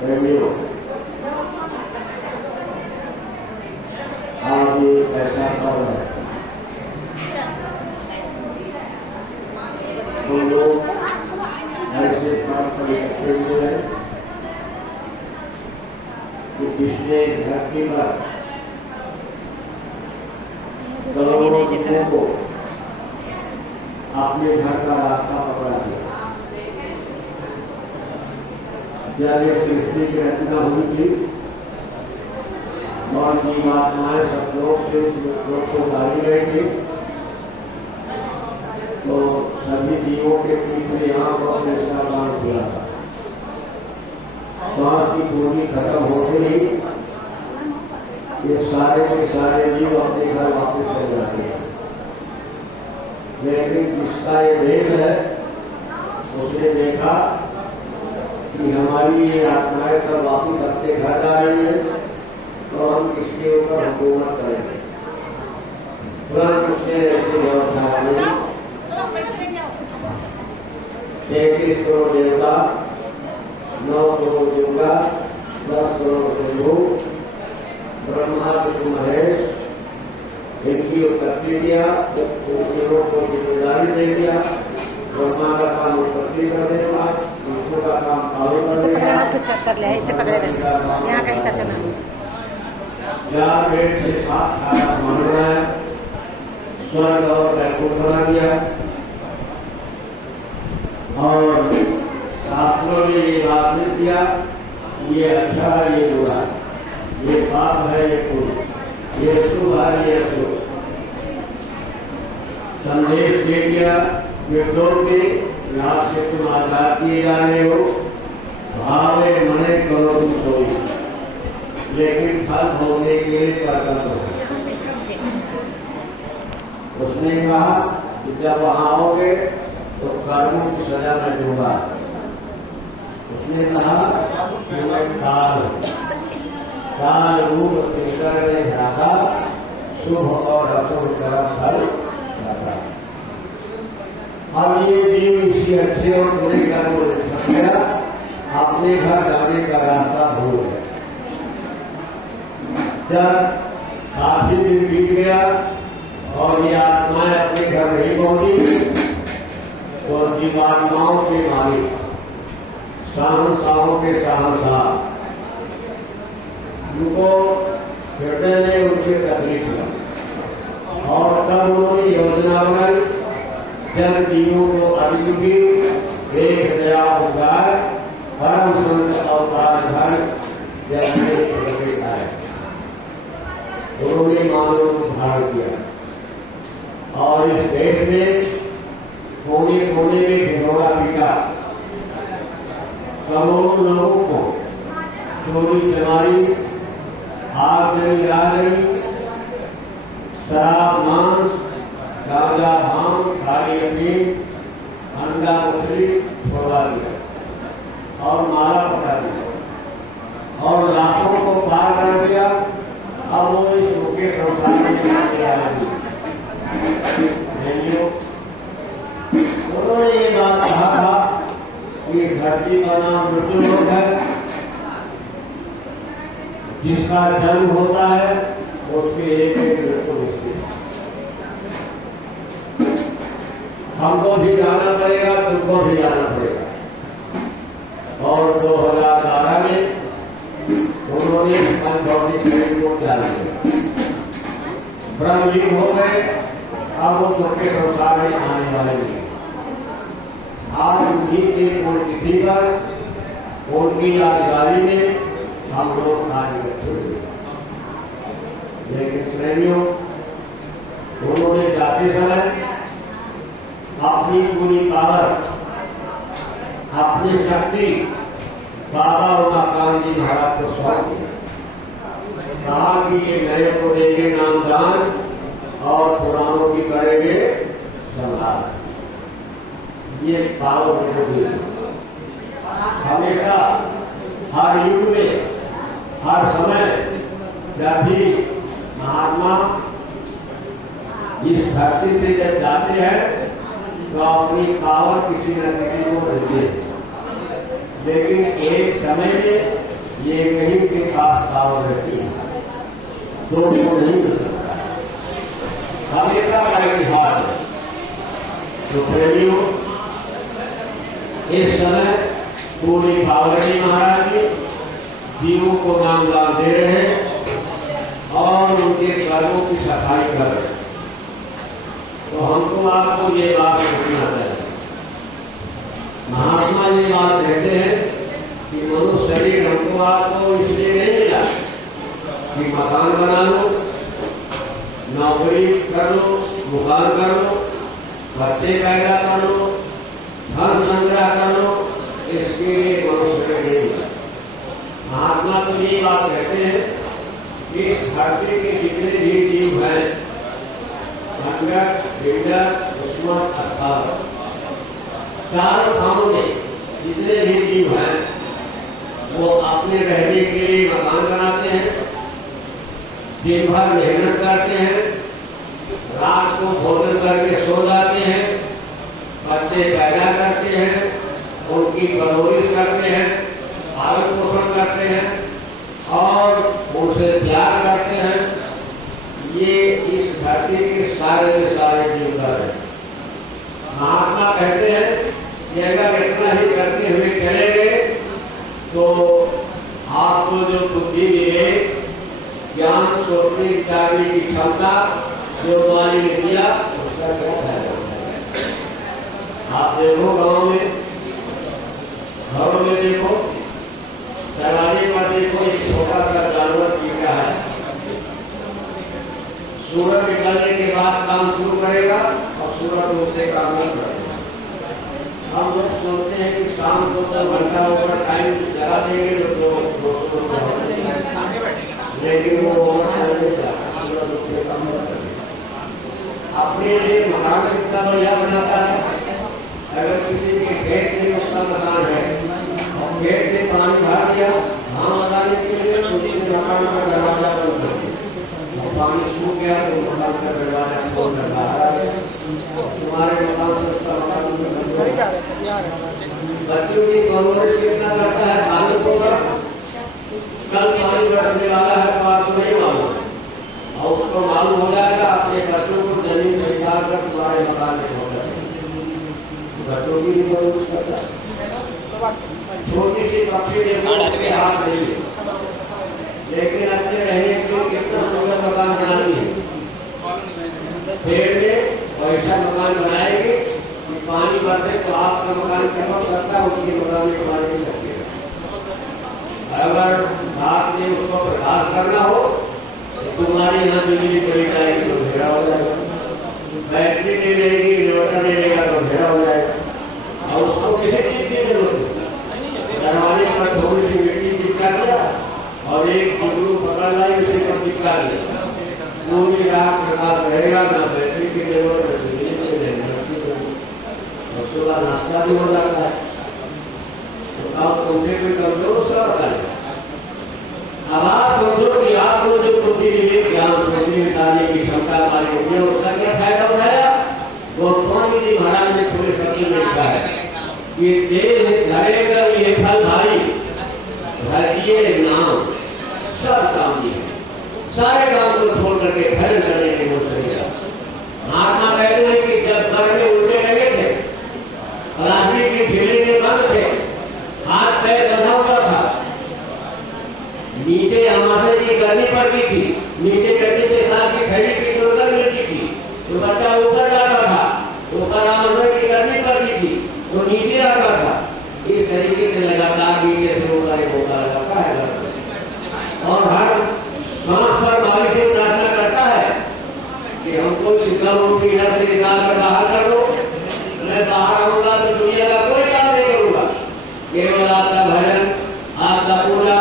Radio आज एक ऐसा पर्व है, तो लोग ऐसे काम पर इकट्ठे हुए हैं कि पिछले धरती पर करोड़ों लोगों को अपने घर का रास्ता पकड़ा दिया। जब ये सृष्टि की रचना हुई थी और जीवात्माएं सब लोग से लोग को डाली गई थी, तो सभी जीवों के पीछे यहाँ पर इसका काम किया था। श्वास की पूरी खत्म होते ही ये सारे के सारे जीव अपने घर वापस चले जाते हैं। लेकिन जिसका ये देश है उसने देखा कि हमारी ये आत्माएं सब वापस अपने घर जा रही है, तो हम इसके ऊपर हुकूमत करेंगे। तुरंत उसने ऐसी व्यवस्था ली। 33 करोड़ देवता, 9 करोड़ दुर्गा, 10 करोड़ सिंधु, ब्रह्मा विष्णु महेश, इनकी उत्पत्ति किया, तीनों को जिम्मेदारी दे दिया। ब्रह्मा का काम उत्पत्ति कर देगा, विष्णु का काम पालन कर देगा। चक्कर ले इसे पकड़े रहते यहाँ कहीं का चला चार पेट से 7 खाना मान रहा है, स्वर्ग और वैकुंठ बना दिया। और शास्त्रों ने ये बात नहीं किया ये अच्छा है, ये बुरा है, ये पाप है, ये पुण्य, ये शुभ है, ये अशुभ। संदेश दे दिया विद्रोह के यहाँ से तुम आजाद किए जा रहे हो, भावे मने करो तुम सोई, लेकिन फल भोगने के लिए करता तो उसने कहा कि जब वहां आओगे तो कर्मों की सजा मैं दूंगा। उसने कहा कि मैं काल रूप श्रीकर ने ढाका, शुभ और अशुभ कर्म फल ढाका। अब ये जीव इसी अच्छे और बुरे कर्मों ने समझा, अपने घर जाने का रास्ता भूल गया। जब काफी दिन बीत गया और ये आत्माएं अपने घर नहीं पहुंची, तो जीवात्माओं के मालिक साहसों के साहस उनको हृदय ने उनसे तकलीफ किया और तब उन्होंने योजना बनाई, जन जीवों को अभिमुखी एक दया होगा परम संत अवतार धन जैसे है। उन्होंने मानव को धारण किया और इस देश में कोने कोने में ढिढोरा पीटा, करोड़ों लोगों को चोरी चमारी, आग जली जा रही, शराब मांस, गांजा भांग, खाली अफीम, अंडा मछली छोड़ा दिया और माला पकड़ा दिया और लाखों को पार कर दिया। अब वो इस रुके संसार में उन्होंने ये बात कहा था कि धरती का नाम मृत्यु लोक है, जिसका जन्म होता है उसके एक एक मृत्यु होती है। हमको भी जाना पड़ेगा, तुमको भी जाना पड़ेगा। और 2012 में उन्होंने भौतिक शरीर को त्याग दिया, ब्रह्मलीन हो गए। अब वो दुख के संसार में आने वाले नहीं। आज उन्हीं की पुण्यतिथि पर उनकी यादगारी में हम लोग आज बैठे हुए। लेकिन प्रेमियों, उन्होंने जाते समय अपनी पूरी पावर, अपनी शक्ति बाबा उमाकांत जी महाराज को सौंप दिया। कहा कि ये नए को देंगे नामदान और पुरानों की करेंगे संभाल। ये पावर विरोधी हमेशा हर युग में हर समय जब भी महात्मा इस धरती से जब जाते हैं तो अपनी पावर किसी न किसी को देते हैं, लेकिन एक समय में ये कहीं के पास पावर रहती है, दो को नहीं मिल सकता है, हमेशा का इतिहास है। तो प्रेमियों, इस समय पूरी पावरणी महाराज जी जीवों को नाम दान दे रहे हैं और उनके कर्मों की सफाई कर रहे हैं। तो हमको आपको ये बात समझना चाहिए। महात्मा ये बात कहते हैं कि मनुष्य शरीर हमको आपको इसलिए नहीं मिला कि मकान बना लो, नौकरी कर लो, दुकान कर लो, बच्चे पैदा कर लो, धन संग्रह कर लो, इसके लिए मनुष्य शरीर नहीं मिला। महात्मा तो ये बात कहते हैं कि इस धरती के जितने भी जीव हैं, अंडर, पिंडर, उष्मा, अस्थावर, चारों खानों में जितने भी जीव हैं वो अपने रहने के लिए मकान बनाते हैं, दिन भर मेहनत करते हैं, रात को भोजन करके सो जाते हैं, बच्चे पैदा करते हैं, उनकी परवरिश करते हैं, पालन पोषण करते हैं और उनसे प्यार करते हैं। ये इस धरती के सारे के सारे जीव कर हैं। महात्मा कहते हैं कि अगर इतना ही करते हुए चलेंगे तो आपको जो बुद्धि मिले, ज्ञान सोचने विचारने की क्षमता जो तुम्हारी ने दिया, उसका क्या फायदा होगा। आप देखो गाँव में, घरों में देखो, दरवाजे पर देखो, एक छोटा सा जानवर टीका है, सूरज निकलने के बाद काम शुरू करेगा और सूरज उठते काम नहीं करेगा। हम लोग सोचते हैं कि शाम को 10 घंटा ओवर टाइम जला देंगे तो लेकिन वो ओवर टाइम नहीं जाता, सूरज उठते काम नहीं करेगा। अपने लिए मकान कितना बढ़िया बनाता है। अगर किसी के खेत में उसका मकान है और खेत में पानी भर दिया, धान लगाने के लिए छोटी मकान का दरवाजा बंद कर दिया, पानी सूख गया तो मकान का दरवाजा खोल रहा है, तुम्हारे मकान से उसका मकान बच्चों की परवरिश कितना करता है, पानी को कल पानी बरसने वाला है तो आपको नहीं मालूम और उसको मालूम हो जाएगा, अपने बच्चों को जमीन में निकाल कर तुम्हारे मकान में हो जाएगा। बच्चों की भी परवरिश करता है। छोटी सी पक्षी देखो उसके हाथ नहीं है, लेकिन अपने रहने के लिए कितना सुंदर मकान बनानी है। पेड़ में ऐसा मकान बनाएंगे कि पानी बरसे तो आपका मकान चमक सकता है, उसकी मकान में पानी नहीं लगेगा। अगर रात में उसको प्रकाश करना हो तो तुम्हारे यहाँ बिजली चली जाएगी तो अंधेरा हो जाएगा, बैटरी नहीं रहेगी, इन्वर्टर नहीं रहेगा तो अंधेरा हो जाएगा। और उसको किसी चीज की जरूरत नहीं, दरवाजे पर थोड़ी सी मिट्टी चिपका दिया और एक गुरु पकड़ लाई, उसे पर चिपका दिया, पूरी रात प्रकाश रहेगा, ना बैटरी की जरूरत है, बिजली की जरूरत, और सुबह नाश्ता भी हो जाता है। तो आप उनसे भी कमजोर उसका बताए। अब आप समझो कि आपको जो बुद्धि विवेक ज्ञान सोचने बताने की क्षमता हमारी होती है, उसका क्या फायदा उठाया। गोस्वामी जी महाराज ने थोड़े शब्द में लिखा है कि देह धरे कर ये फल भाई धरिए नाम सब काम दिए, सारे काम को छोड़ करके भजन करने के लिए चले जाओ। महात्मा कहते हैं कि जब करने उल्टे लगे थे, प्लास्टिक की थैली में बंद थे, हाथ पैर बंधा हुआ था, नीचे हमारे की गर्मी पड़ती थी, नीचे कटे के साथ की थैली की डोर मिलती थी, तो बच्चा ऊपर जा रहा था, ऊपर हमारे की गर्मी पड़ती थी तो नीचे आ रहा था। इस तरीके से लगातार नीचे से ऊपर एक होता रहता है और हर सांस पर मालिक से प्रार्थना करता है कि हमको शीतला रूप से निकाल कर बाहर कर दो, मैं बाहर आऊंगा तो दुनिया का कोई काम नहीं करूंगा, केवल आपका भजन, आपका पूजा,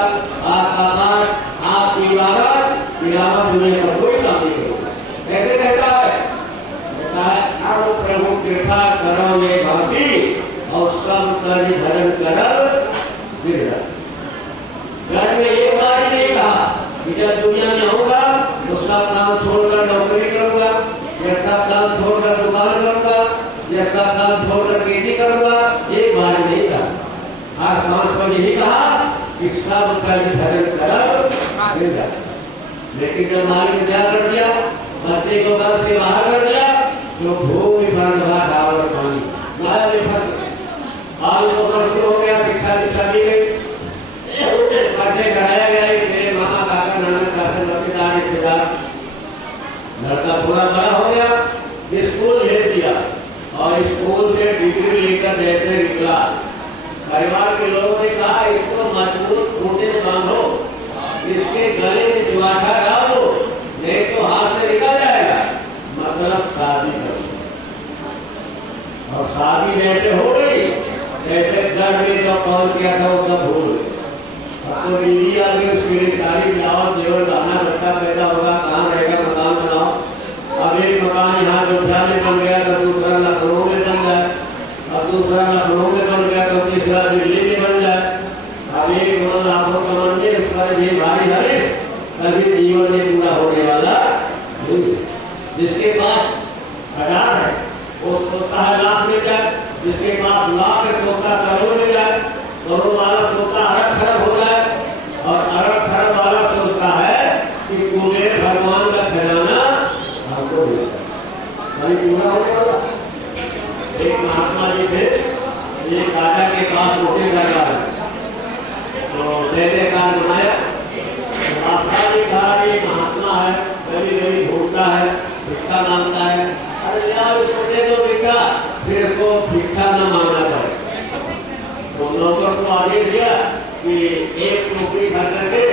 आपका पाठ, आपकी इबादत, इलावा दुनिया का कोई काम नहीं करूंगा। कैसे कहता है? अब प्रभु कृपा करो ये भाभी और सब कर भजन कर घर में एक बार नहीं कहा कि जब दुनिया में होगा तो सब काम छोड़कर नौकरी करूंगा, या सब काम छोड़कर दुकान करूंगा, या सब काम छोड़कर खेती करूंगा, एक बार नहीं कहा। आसमान पर यही कहा कि सब कर्ज धर्म करब मिल जाए। लेकिन जब मालिक क्या कर दिया, बच्चे को घर से बाहर कर दिया, तो भूमि बन रहा डावर पानी आज तो प्रश्न हो गया, शिक्षा दीक्षा दी गई, बच्चे कराया गया, मेरे मामा काका नाना चाचा लड़केदार रिश्तेदार, लड़का थोड़ा बड़ा हो गया, स्कूल भेज दिया और स्कूल से डिग्री लेकर जैसे निकला, परिवार के लोगों ने कहा इसको मजबूत खूंटे से बांधो, इसके गले में जुआठा डालो, नहीं तो हाथ से निकल जाएगा, मतलब शादी करो। और शादी जैसे हो गई, जैसे घर में जो कॉल किया था वो सब भूल गए। अब तो बीवी आ गई, उसके लिए सारी ब्लाउज जेवर गहना बच्चा पैदा होगा, कहाँ रहेगा, मकान बनाओ। अब एक मकान यहाँ जोधा में बन गया तो दूसरा लखनऊ में बन जाए, अब दूसरा लखनऊ में बन गया तो तीसरा दिल्ली में बन जाए। अब एक लाखों का मंदिर, उस पर भी भारी हरीश कभी जीवन में पूरा होने वाला नहीं। जिसके पास 1000 है वो सोचता है लाख मिल जाए, जिसके पास लाख है सोचता करोड़ मिल जाए, करोड़ वाला सोचता अरब खरब हो जाए, और अरब खरब वाला सोचता है कि कुबेर भगवान का खजाना हमको मिल जाए, कभी पूरा होने वाला। एक महात्मा जी थे, एक राजा के पास छोटे दरबार तो जयकार बनाया, रास्ता भी कहा ये महात्मा है, कभी कभी घूमता है, भिक्षा मांगता है, अरे यार उसको दे दो भिक्षा, फिर उसको भिक्षा न मांगना पड़े। तो नौकर को आदेश दिया कि एक टोकरी भर करके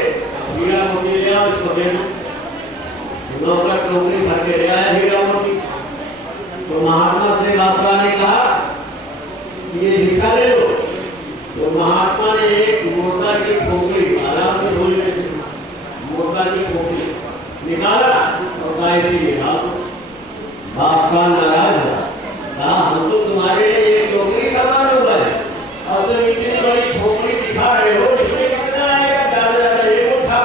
हीरा मोती ले आओ, उसको दे दो। नौकर टोकरी भर के ले आया हीरा मोती। तो महात्मा से बादशाह ने कहा ये भिक्षा ले लो। तो महात्मा ने एक मुर्गा की खोपड़ी आराम से धोई में मुर्गा की खोपड़ी निकाला और गाय की निकाल। बादशाह नाराज हुआ, कहा हम तो तुम्हारे लिए एक टोकरी सामान हुआ है, अब तो इतनी बड़ी खोपड़ी दिखा रहे हो, इसमें कितना आएगा, ज्यादा ज्यादा एक उठा।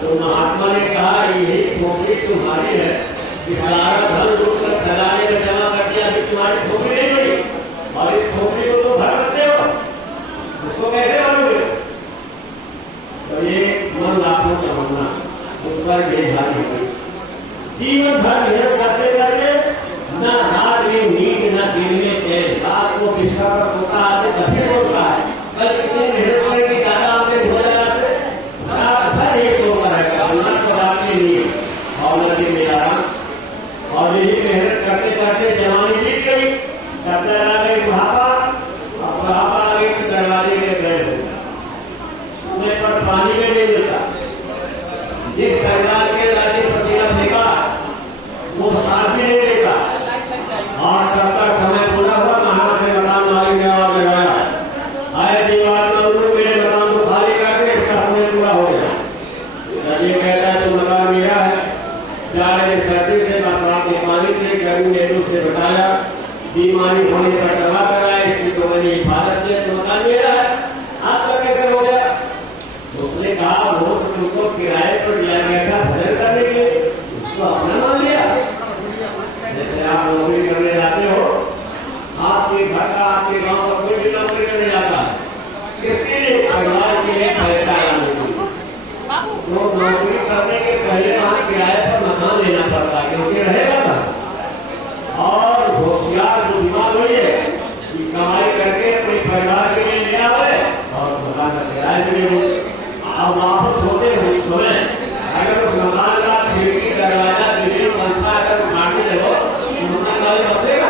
तो महात्मा ने कहा यही खोपड़ी तुम्हारी है, इस सारा धन लूट कर खजाने में जमा कर दिया, अभी तुम्हारी खोपड़ी नहीं बनी, और इस खोपड़ी को तो भर सकते हो, उसको कैसे भरोगे? तो ये मन लाखों समझना उस पर बेहाली हुई। जीवन भर मेहनत करते करते न रात में नींद न दिन में चैन, रात को बिस्तर पर सोता है कभी सोता है, कल कितनी मेहनत करेगी, ज्यादा आपने हो जाते रात भर एक सोता रहेगा, उन्नत को रात में नींद और नदी में आराम। और यही मेहनत करते करते जवानी बीत गई, तब तक आ गई बुढ़ापा, और बुढ़ापा आ गई तो दरवाजे के बैठ हो गया, सुबह पर पानी में नहीं मिलता। जिस परिवार के राजे प्रतिगत देगा वो साथ भी नहीं देगा, और तब तक समय पूरा हुआ, महाराज से मकान मालिक ने आवाज लगाया, आए दीवार में उनको मेरे मकान को खाली करके इसका समय पूरा हो गया। जब ये कहता है तो मकान मेरा है, चाहे सर्दी से बरसात के पानी से गर्मी ने धूप से बचाया, बीमारी होने पर दवा कराया, इसकी तो मैंने हिफाजत की, तो मकान मेरा है, आपका कैसे हो गया? उसने कहा वो तुमको किराए पर दिया गया था भजन करने के लिए, उसको अपना मान लिया। जैसे आप नौकरी करने जाते हो, आपके घर का आपके गांव का कोई भी नौकरी करने जाता है, किसके लिए? परिवार के लिए पैसा लाने के लिए। तो नौकरी करने के पहले वहाँ किराए पर मकान लेना पड़ता है, क्योंकि रहेगा था। और होशियार जो दिमाग हुई है कि कमाई करके अपने परिवार के लिए ले आवे और मकान का किराया भी नहीं हो। अब वापस होते हुए समय अगर उस मकान का खिड़की दरवाजा बिजली पंखा अगर उठाने लगो तो मकान वाले बचेगा।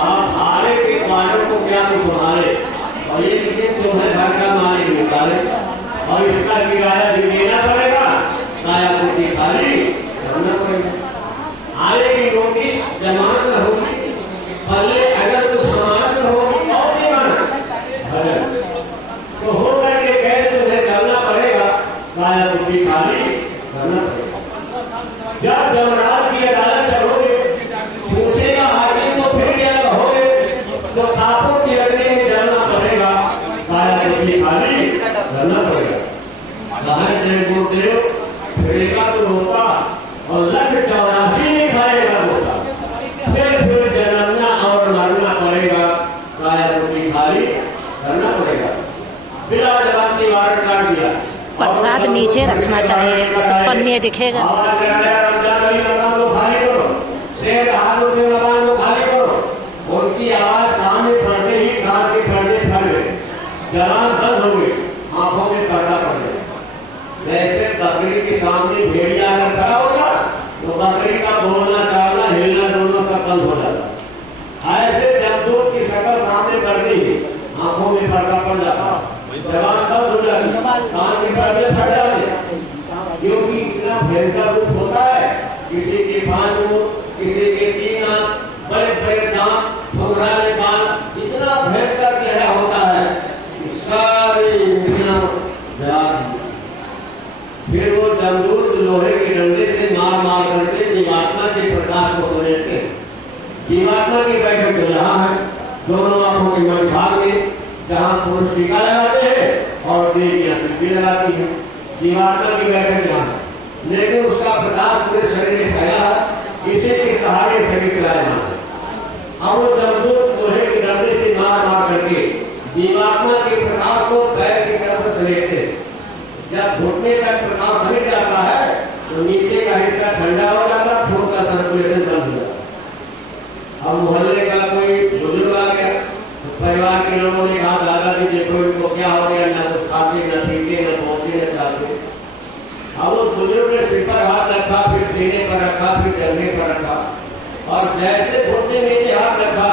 आप आरे के पालों को क्या तो तुम्हारे, और ये लेकिन जो है घर का मालिक निकाले, और इसका किराया भी देना पड़ेगा, काया कुटी खाली करना पड़ेगा। आरे की नोटिस जमानत न होगी, पहले अगर तो जमानत होगी और दीवाना तो हो करके कह तुम्हें करना पड़ेगा, काया कुटी खाली करना पड़ेगा। जब जमराज की अदालत करोगे, पूछेगा हाकिम को फिर क्या कहोगे, तो कापों की अग्नि में जलना पड़ेगा, काया कुटी खाली करना पड़ेगा। जय गुरुदेव। हाथ नीचे रखना चाहिए, बस पन्नी दिखेगा। आवाज लगाया रमजान अली मकाम को खाली करो, शेर हाथों से मकान को खाली करो। उनकी आवाज कान में पड़ते ही कान के पर्दे फट गए, जवान बंद हो गए, आंखों में पर्दा पड़ गया। जैसे बकरी के सामने भेड़िया अगर खड़ा होगा तो बकरी का बोलना चालना हिलना दोनों का बंद हो जाता। ऐसे जमदूत की शक्ल सामने पड़ गई, आंखों में पर्दा पड़ जाता, जवान बंद हो जाती, कान के पर्दे फट जाते। क्योंकि इतना भयंकर रूप होता है, किसी के 5 मुंह, किसी के 3 आंख, बड़े बड़े दांत, घुंघराले बाल, इतना भयंकर चेहरा होता है कि सारी इंद्रियां जला दी। फिर वो जमदूत लोहे के डंडे से मार मार करके जीवात्मा के प्रकाश को समेटते। जीवात्मा की बैठक चल रहा है, दोनों आंखों के मध्य भाग में जहाँ पुरुष टीका लगाते हैं और देवियां टीके लगाती हैं। जीवात्मा की बैठक यहाँ है, लेकिन उसका प्रकाश पूरे शरीर में फैला, इसी के सहारे शरीर चलाया जाता है। अब वो जमदूत लोहे के डंडे से मार मार करके जीवात्मा के प्रकाश को पैर की तरफ समेटते। जब घुटने तक प्रकाश हट जाता है तो नीचे का हिस्सा ठंडा हो जाता, खून का सर्कुलेशन बंद हो जाता। अब मोहल्ले का कोई बुजुर्ग आ गया तो परिवार के लोगों ने कहा दादाजी देखो इनको क्या हो गया, ना कुछ खाते न पीते न बोलते न चाहते। अब उस बुजुर्ग ने सिर पर हाथ रखा, फिर सीने पर रखा, फिर जंघे पर रखा और जैसे घुटने नीचे हाथ रखा,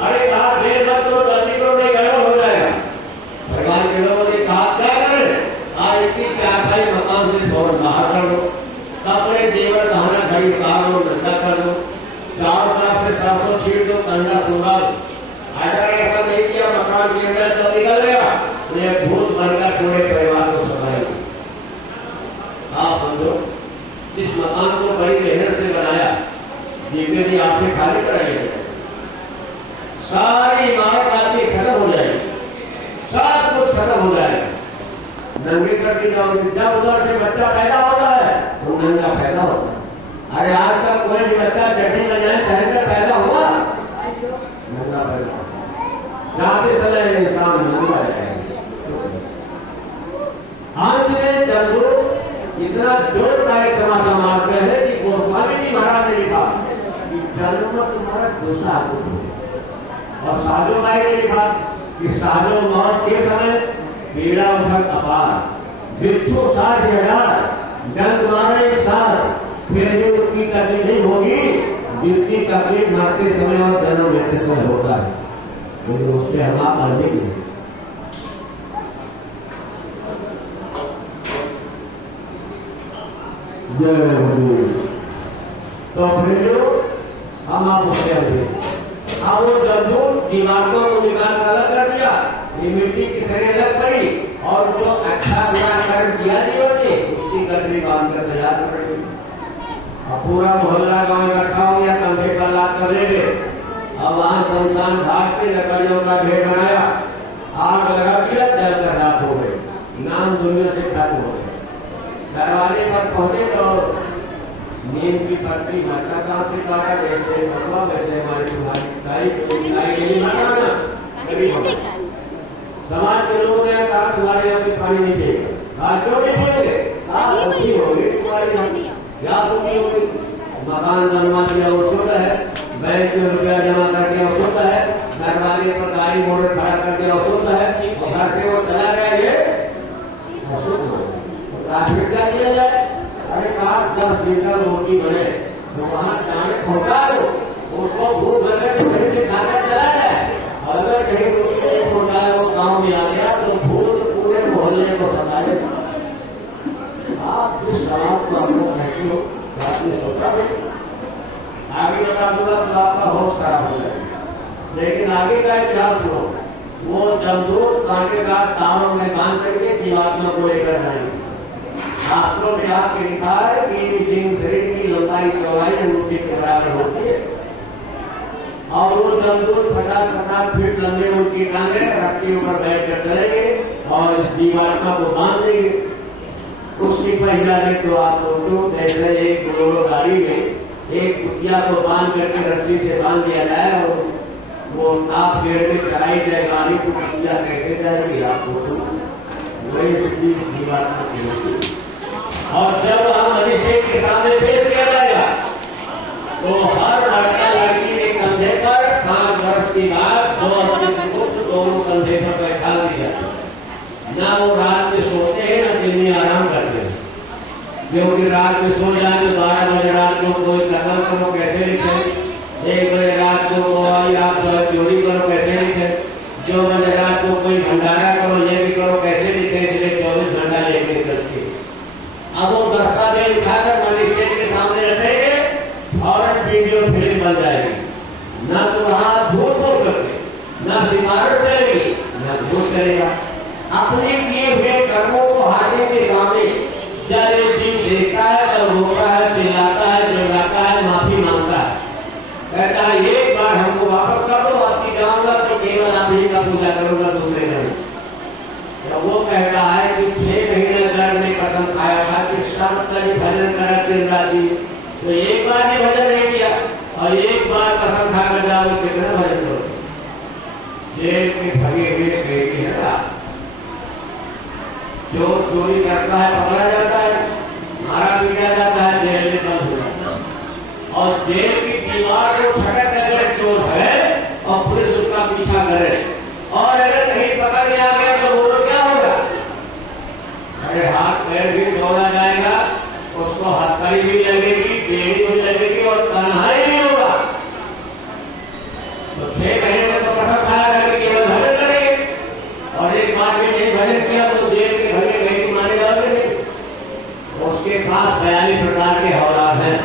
अरे कहा देर मत करो, जल्दी करो नहीं गड़बड़ हो जाएगा। परिवार के लोगों ने कहा क्या करें, आरती क्या भाई मकान से फौरन बाहर कर लो, कपड़े जेवर गहना घड़ी उतार लो, धंधा कर लो, चारों तरफ से सरसों छीट दो, कंधा सुंगा दो। अगर ऐसा नहीं किया मकान के अंदर तो निकल गया तो यह भूत बनकर पूरे परिवार को सताएगी। आप समझो, इस मकान को बड़ी मेहनत से बनाया, जीवन की आपसे खाली कराई, सारी इमारत आपकी खत्म हो जाएगी, सब कुछ खत्म हो जाएगा। नंगे कर दी जाओगे, जब उधर से बच्चा पैदा होता है तो नंगा पैदा होता है। अरे आज तक कोई भी बच्चा चटनी बजाए शहर में पैदा हुआ, नंगा पैदा जाते समय इंसान नंगा है। आज में जमदूत इतना जोर का एक तमाशा मारते हैं कि गोस्वामी जी महाराज ने लिखा कि जन्म तुम्हारा दूसरा और साजो भाई ने लिखा कि साजो मौत के समय पीड़ा उठक अपार, बिच्छू 60,000 डंक मारे एक साथ, फिर भी उसकी तकलीफ नहीं होगी जितनी तकलीफ मरते समय और जन्म लेते समय होता है, क्योंकि उससे हम आप अधिक नहीं। तो फिर हम आप उससे अधिक। अब वो जमदूत दीवारों को निकाल कर अलग कर दिया, ये मिट्टी की तरह अलग पड़ी और जो अच्छा बुरा कर दिया जीवन में उसकी गठरी बांध कर तैयार कर दी। अब पूरा मोहल्ला गांव इकट्ठा हो गया, कंधे पर लाद कर ले गए। अब वहां शमशान घाट पे लकड़ियों का ढेर बनाया, आग लगा दिया, जल कर राख हो गए, नाम दुनिया से खत्म हो गए। दरवाजे पर पहुंचे तो नीम की पत्ती घाटा कहाँ से काटा, जैसे भगवा वैसे हमारी तुम्हारी नहीं बनाना। समाज के लोगों ने कहा तुम्हारे यहाँ पे पानी नहीं पिएगा, क्यों नहीं पिएंगे, मकान बनवा दिया वो छोटा है, बैंक में रुपया जमा कर दिया वो छोटा है, दरवाजे पर गाड़ी मोड़ खड़ा कर दिया वो छोटा है, घर से वो चला गया ये प्राथमिकता दिया जाए। अरे कहा 10 लीटर रोटी बने तो वहाँ जाने खोटा दो, उसको भूख लगे तो कहीं से खाकर चला जाए। अगर कहीं रोटी नहीं खोटा है वो गाँव में आ गया तो भूत पूरे मोहल्ले को सताए। आप इस बात को आपको कहते हो, आपने सोचा भी आगे बता दूंगा तो आपका होश खराब हो जाएगा। लेकिन आगे का इतिहास सुनो, वो जमदूत कांटे का तारों में बांध करके जीवात्मा को लेकर जाएंगे। शास्त्रों में आपके लिखा है कि जिन शरीर की लंबाई चौड़ाई अंगूठे के बराबर होती है और वो जमदूत 50-50 फीट लंबे उनकी टांगे रथ के ऊपर बैठ कर चलेंगे और जीवात्मा को बांध देंगे। उसकी पहिला दे तो आप सोचो जैसे एक बोलेरो गाड़ी में एक कुतिया को बांध करके रस्सी से बांध दिया जाए और वो आप पेड़ में चलाई जाए गाड़ी को, कुतिया कैसे जाएगी आप सोचो। वही दीवार और जब हम मजिस्ट्रेट के सामने पेश किया जाएगा तो हर लड़का लड़की के कंधे पर 5 वर्ष की बात 2 वर्ष की मुक्त दोनों कंधे पर बैठा दिया। ना वो रात में सोते हैं ना दिन में आराम करते हैं, क्योंकि रात में सो जाए तो 12 बजे रात को कोई कदम करो कैसे लिखे, 1 बजे रात को आप चोरी करो कैसे लिखे, 2 बजे रात को कोई भंडारा करो ये भी करो कैसे लिखे, इसलिए 24 घंटा लेके चलती। अब वो दस्तावेज उठाकर मजिस्ट्रेट के सामने रखेंगे और वीडियो फिल्म बन जाएगी। न तो वहां झूठ बोल करके न सिफारिश करेगी न झूठ करेगा। अपने किए हुए कर्मों को हाकिम के सामने जब एक दिन देखता है तब रोता है, चिल्लाता है, चिल्लाता है, माफी मांगता है, कहता है एक बार हमको वापस कर दो, आपकी जाऊंगा तो केवल आप ही का पूजा करूंगा, दूसरे का नहीं। जब वो कहता है कि 6 महीने घर में कसम खाया था कि शाम तक भजन करा दिन राती, तो एक बार भी भजन नहीं किया और एक बार कसम खाकर जाओ कितना भजन करो। जेल में भगे हुए कैदी है ना, जो चोरी करता है पकड़ा जाता है, मारा पीटा जाता है, जेल में बंद हो जाता है। और जेल की दीवार को ठटक अगर चोर है और पुलिस उसका पीछा करे और अगर कहीं पकड़ में आ गया तो वो क्या होगा? अरे हाथ पैर भी तोड़ा जाएगा, उसको हथकड़ी भी लगेगी, बेड़ी भी लगेगी और तन्हाई भी होगा। तो 6 महीने तो कसम खाया था कि केवल भजन करेंगे और एक बार भी नहीं भजन किया तो जेल के भगे कहीं मारे जाओगे नहीं। उसके पास 42 प्रकार के औलाद हैं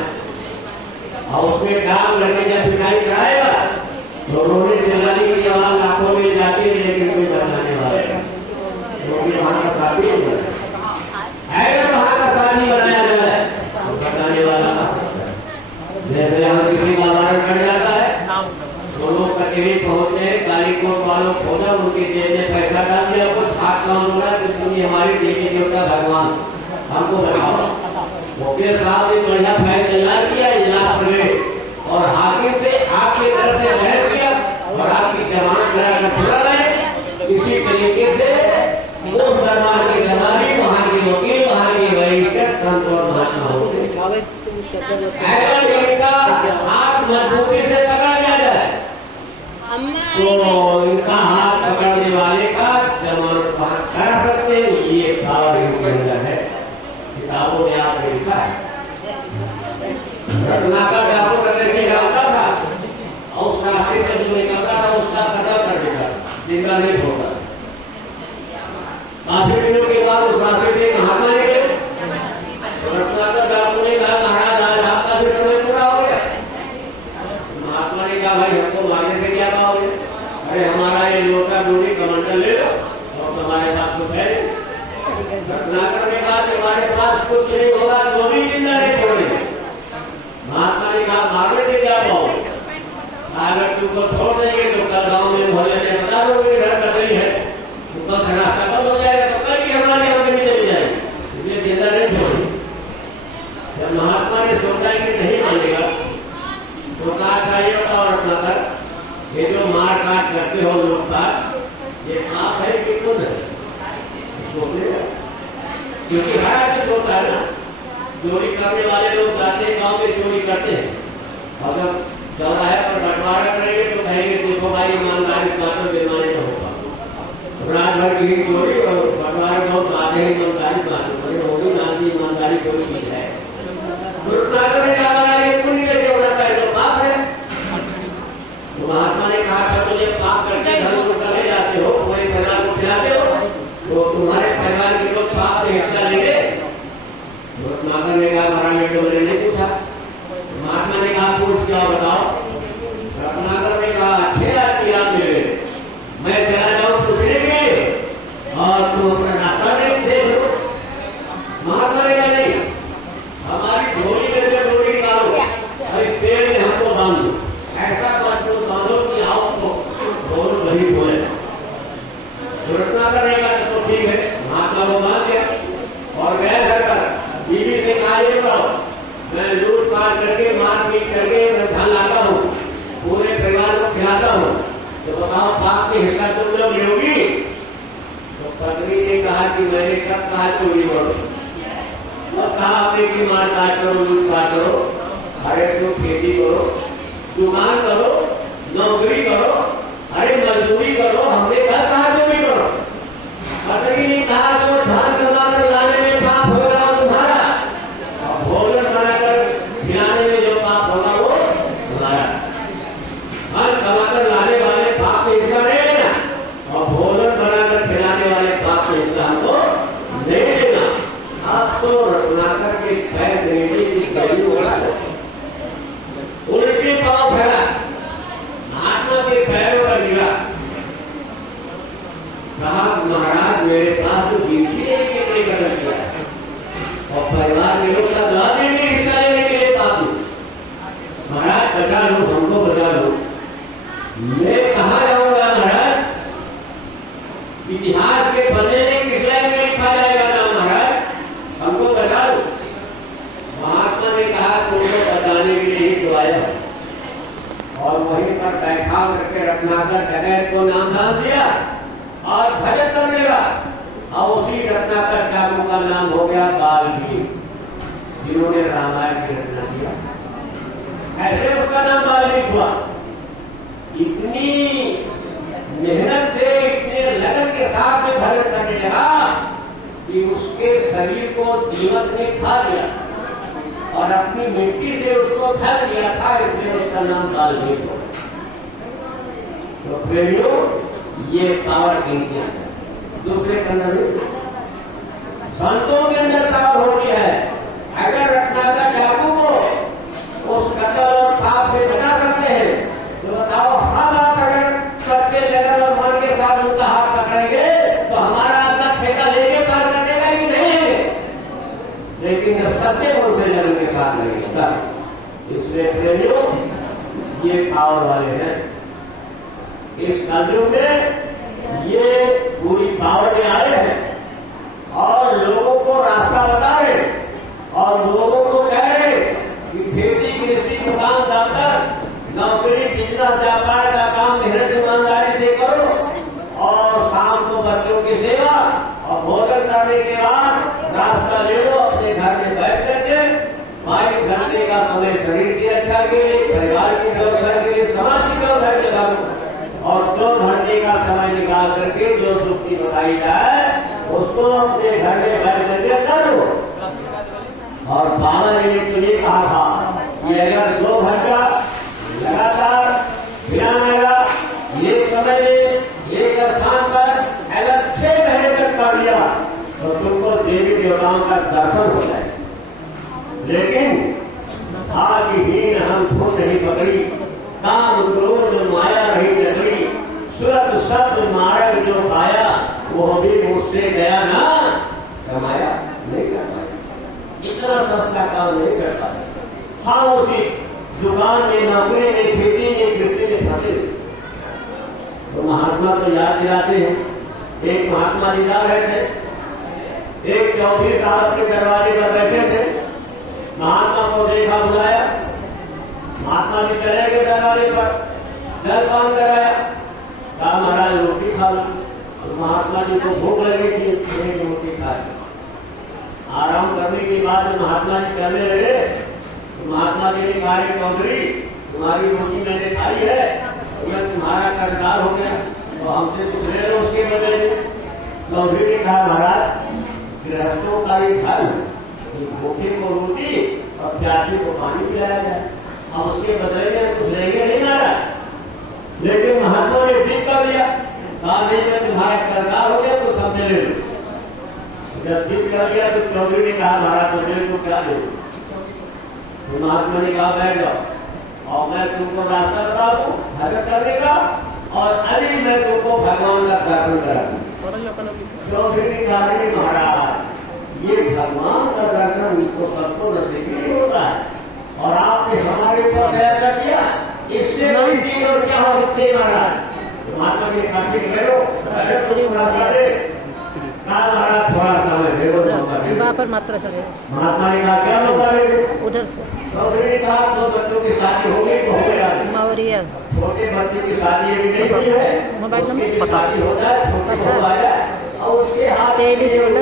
और उसमें काम करने जब पिटाई कराएगा तो रोने चिल्लाने की आवाज आंखों में जाती है, लेकिन कोई बताने वाला है क्योंकि वहां का साथी है, वहां का साथी बनाया गया है, बताने वाला। जैसे यहाँ किसी का वारंट कट जाता है तो लोग कचहरी पहुंचते हैं, काली कोट वालों खोजा, उनके जेब में पैसा डाल दिया, कुछ हाथ काम हो रहा है, तुम हमारी देवी देवता भगवान हमको बताओ। वकील साहब ने बढ़िया फैसला तैयार किया, इजलास में और हाकिम से आपकी तरफ से बहस किया और आपकी जमानत कराकर छुड़ा रहे। इसी तरीके से उस दरबार की जमानी वहाँ के वकील, वहाँ के वरिष्ठ संत और महात्मा होते हाथ मजबूती से पकड़ लिया जाए तो इनका हाथ पकड़ने वाले का जमानत करा सकते हैं। ये पावर इनके अंदर है, किताबों में आपने लिखा है। रत्नाकर डाकू करने के डालता था और उसका हाथी से जो निकलता था उसका कतल कर देता, जिंदा नहीं होता। काफी दिनों के बाद उस रास्ते से महात्मा निकले, रत्नाकर डाकू ने कहा महाराज आज आपका भी समय पूरा हो गया। महात्मा ने कहा भाई हमको मारने से क्या पाओगे? अरे हमारा ये लोटा डोरी कमंडल ले लो और तुम्हारे पास कुछ है। रत्नाकर ने कहा तुम्हारे पास कुछ नहीं होगा तो भी जिंदा नहीं छोड़ेंगे। महात्मा ने कहा मारने से क्या पाओगे? अगर तुमको छोड़ देंगे तो कल गाँव में मोहल्ले में बता दोगे घर का नहीं है, तुमको रास्ता बंद हो जाएगा तो कल की हमारी आमदनी चली जाएगी, इसलिए जिंदा नहीं छोड़ेंगे। जब महात्मा ने सोचा कि नहीं मानेगा तो कहा चाहिए और रत्नाकर ये जो मार काट करते हो लोग का ये पाप है कि खुद है? क्योंकि हर आदमी होता है ना, चोरी करने वाले लोग जाते हैं गाँव में चोरी करते हैं और जब चौराहे पर बंटवारा करेंगे तो कहेंगे देखो भाई ईमानदारी बातों बेईमानी तो होगा। रात भर की चोरी और बंटवारा बहुत आधे ईमानदारी बात होगी, ना की ईमानदारी कोई चीज है। महात्मा ने कहा था तो जब पाप करके घर को चले जाते हो, कोई परिवार को खिलाते हो तो तुम्हारे परिवार के लोग पाप में हिस्सा लेंगे? रत्नाकर ने कहा महाराज ने तो मैंने नहीं पूछा। महात्मा ने कहा पूछ क्या बताओ? रत्नाकर ने कहा अच्छे आदमी आप मिले, मैं चला जाऊं पूछने के लिए और तुम अपना रास्ता नहीं देख लो। महात्मा ने कहा नहीं, हमारी झोली में से डोरी निकालो और इस पेड़ में हमको बांध दो, ऐसा मजबूत बांधो कि आपको दोनों वही बोले। रत्नाकर ने कहा तो ठीक है। महात्मा को बांध दिया और गया घर पर बीवी से कहा ये करो मैं लूट पाट करके मारपीट करके मैं धन लाता हूँ, पूरे परिवार को खिलाता हूँ, तो बताओ पाप की हिस्सा तुम लोग लोगी? तो पत्नी ने कहा कि मैंने कब कहा चोरी करो, तब कहा आपने कि मार काट करो, लूट काट करो, अरे तो खेती करो, दुकान करो, नौकरी करो, अरे मजदूरी करो, हमने कहा चोरी करो। पत्नी ने कहा जो धन कमा कर लाने में पाप होगा वो तुम्हारा, और भोजन बनाकर खिलाने में जो पाप होगा वो तुम्हारा। धन कमाकर लाने वाले पाप में हिस्सा नहीं लेना, और भोजन बनाकर खिलाने वाले पाप में हिस्सा हमको नहीं लेना। आप तो रत्नाकर के पैर देने की कड़ी होगा, उल्टी पाँव फैला, महात्मा के पैरों पर गिरा, कहा महाराज मेरे पास तो गिनती नहीं कि कोई गलत किया है, और परिवार के लोग का दुआ देंगे हिस्सा लेने के लिए पापी। महाराज बचा लो, हमको बचा लो। मैं कहाँ जाऊंगा महाराज, इतिहास के पन्ने में किस लाइन में लिखा जाएगा ना महाराज, हमको बचा लो। महात्मा ने कहा तुमको बचाने के लिए ही तो आया, और वहीं पर बैठा करके रत्नाकर जगह को नाम डाल दिया और भजन करने लगा, और उसी रत्नाकर ठाकुर का नाम हो गया वाल्मीकि, जिन्होंने रामायण की रचना किया। ऐसे उसका नाम वाल्मीकि हुआ। इतनी मेहनत से, इतने लगन के साथ में भजन करने लगा कि उसके शरीर को दीमक ने खा लिया और अपनी मिट्टी से उसको ढक लिया था, इसलिए उसका नाम वाल्मीकि हुआ। तो प्रेमियों, ये पावर किनकी है? दूसरे के अंदर संतों के अंदर पावर होती है। अगर रत्नाकर ठाकुर को उस कत्ल और पाप से बचा सकते हैं, तो बताओ हम आप अगर सत्य जगत और मन के साथ उनका हाथ पकड़ेंगे तो हमारा अपना ठेका लेके पार करने का ही नहीं है, लेकिन जब सत्य उनसे जन्म के साथ लगेगा। इसलिए प्रेमियों, ये पावर वाले हैं। इस कलयुग में ये पूरी पावर में आए हैं और लोगों को रास्ता बता रहे, और लोगों को कह रहे कि खेती कृषि दुकान दफ्तर नौकरी बिजनेस व्यापार का काम मेहनत ईमानदारी से करो, और शाम को बच्चों की सेवा और भोजन करने के बाद रास्ता ले लो, अपने घर में बैठ करके 22 घंटे का समय शरीर की रक्षा के लिए, परिवार की व्यवस्था के लिए, समाज की व्यवस्था के लिए, और 2 घंटे का समय निकाल करके जो युक्ति बताई जाए उसको अपने घर में बैठ करके कर लो। और बाबा जी ने तो ये कहा था कि अगर 2 घंटा लगातार ध्यान आएगा, एक समय में एक स्थान पर अगर 6 महीने तक कर लिया तो तुमको देवी देवताओं का दर्शन हो जाए। लेकिन आदिहीन हम खुद नहीं पकड़ी, काम क्रोध माया रही नकली, सुरत शब्द मार्ग जो पाया वो भी मुझसे गया ना कमाया, नहीं कर पाया, इतना सस्ता काम नहीं कर पाया। हाँ, उसी दुकान में, नौकरी में, खेती में, कृषि में फंसे। तो महात्मा तो याद दिलाते हैं। एक महात्मा जी जा रहे थे, एक चौधरी साहब अपने दरवाजे पर बैठे थे, महात्मा को देखा, बुलाया, महात्मा जी चले गए दरवाजे पर, जलपान कराया, कहा महाराज रोटी खा लो। तो महात्मा जी को भूख लगी थी, एक रोटी खा ली। आराम करने के बाद महात्मा जी चलने लगे, तो महात्मा जी ने कहा चौधरी तुम्हारी रोटी मैंने खाई है, मैं तुम्हारा कर्जदार हो गया, तो हमसे कुछ ले लो उसके बदले में। चौधरी ने कहा महाराज गृहस्थों का ही फल, भूखे को रोटी और प्यासी को पानी पिलाया जाए, अब उसके बदले में कुछ लेंगे नहीं महाराज। लेकिन महात्मा ने ठीक कर दिया, कहा नहीं मैं तुम्हारा कर्जदार हो गया तो सबसे ले लो। जब ठीक कर दिया तो चौधरी ने कहा महाराज तो मेरे को क्या दे। तो महात्मा ने कहा बैठ जाओ और मैं तुमको रास्ता बता दूं भजन करने का, और अभी मैं तुमको भगवान का दर्शन करा दूं। चौधरी ने कहा महाराज ये भगवान का दर्शन तो सबको नसीब नहीं होता है, और आपने हमारे ऊपर दया कर दिया, इससे कोई चीज और क्या हो सकती है महाराज। महात्मा जी काफी करो महाराज थोड़ा समय वहाँ पर मात्रा चले। महात्मा ने कहा क्या लोग उधर से चौधरी ने कहा 2 बच्चों की शादी हो गई तो हो गई, मावरिया छोटे बच्चे की शादी अभी नहीं हुई है, मोबाइल नंबर शादी हो जाए, छोटे हो आया और उसके हाथ तेली टोला।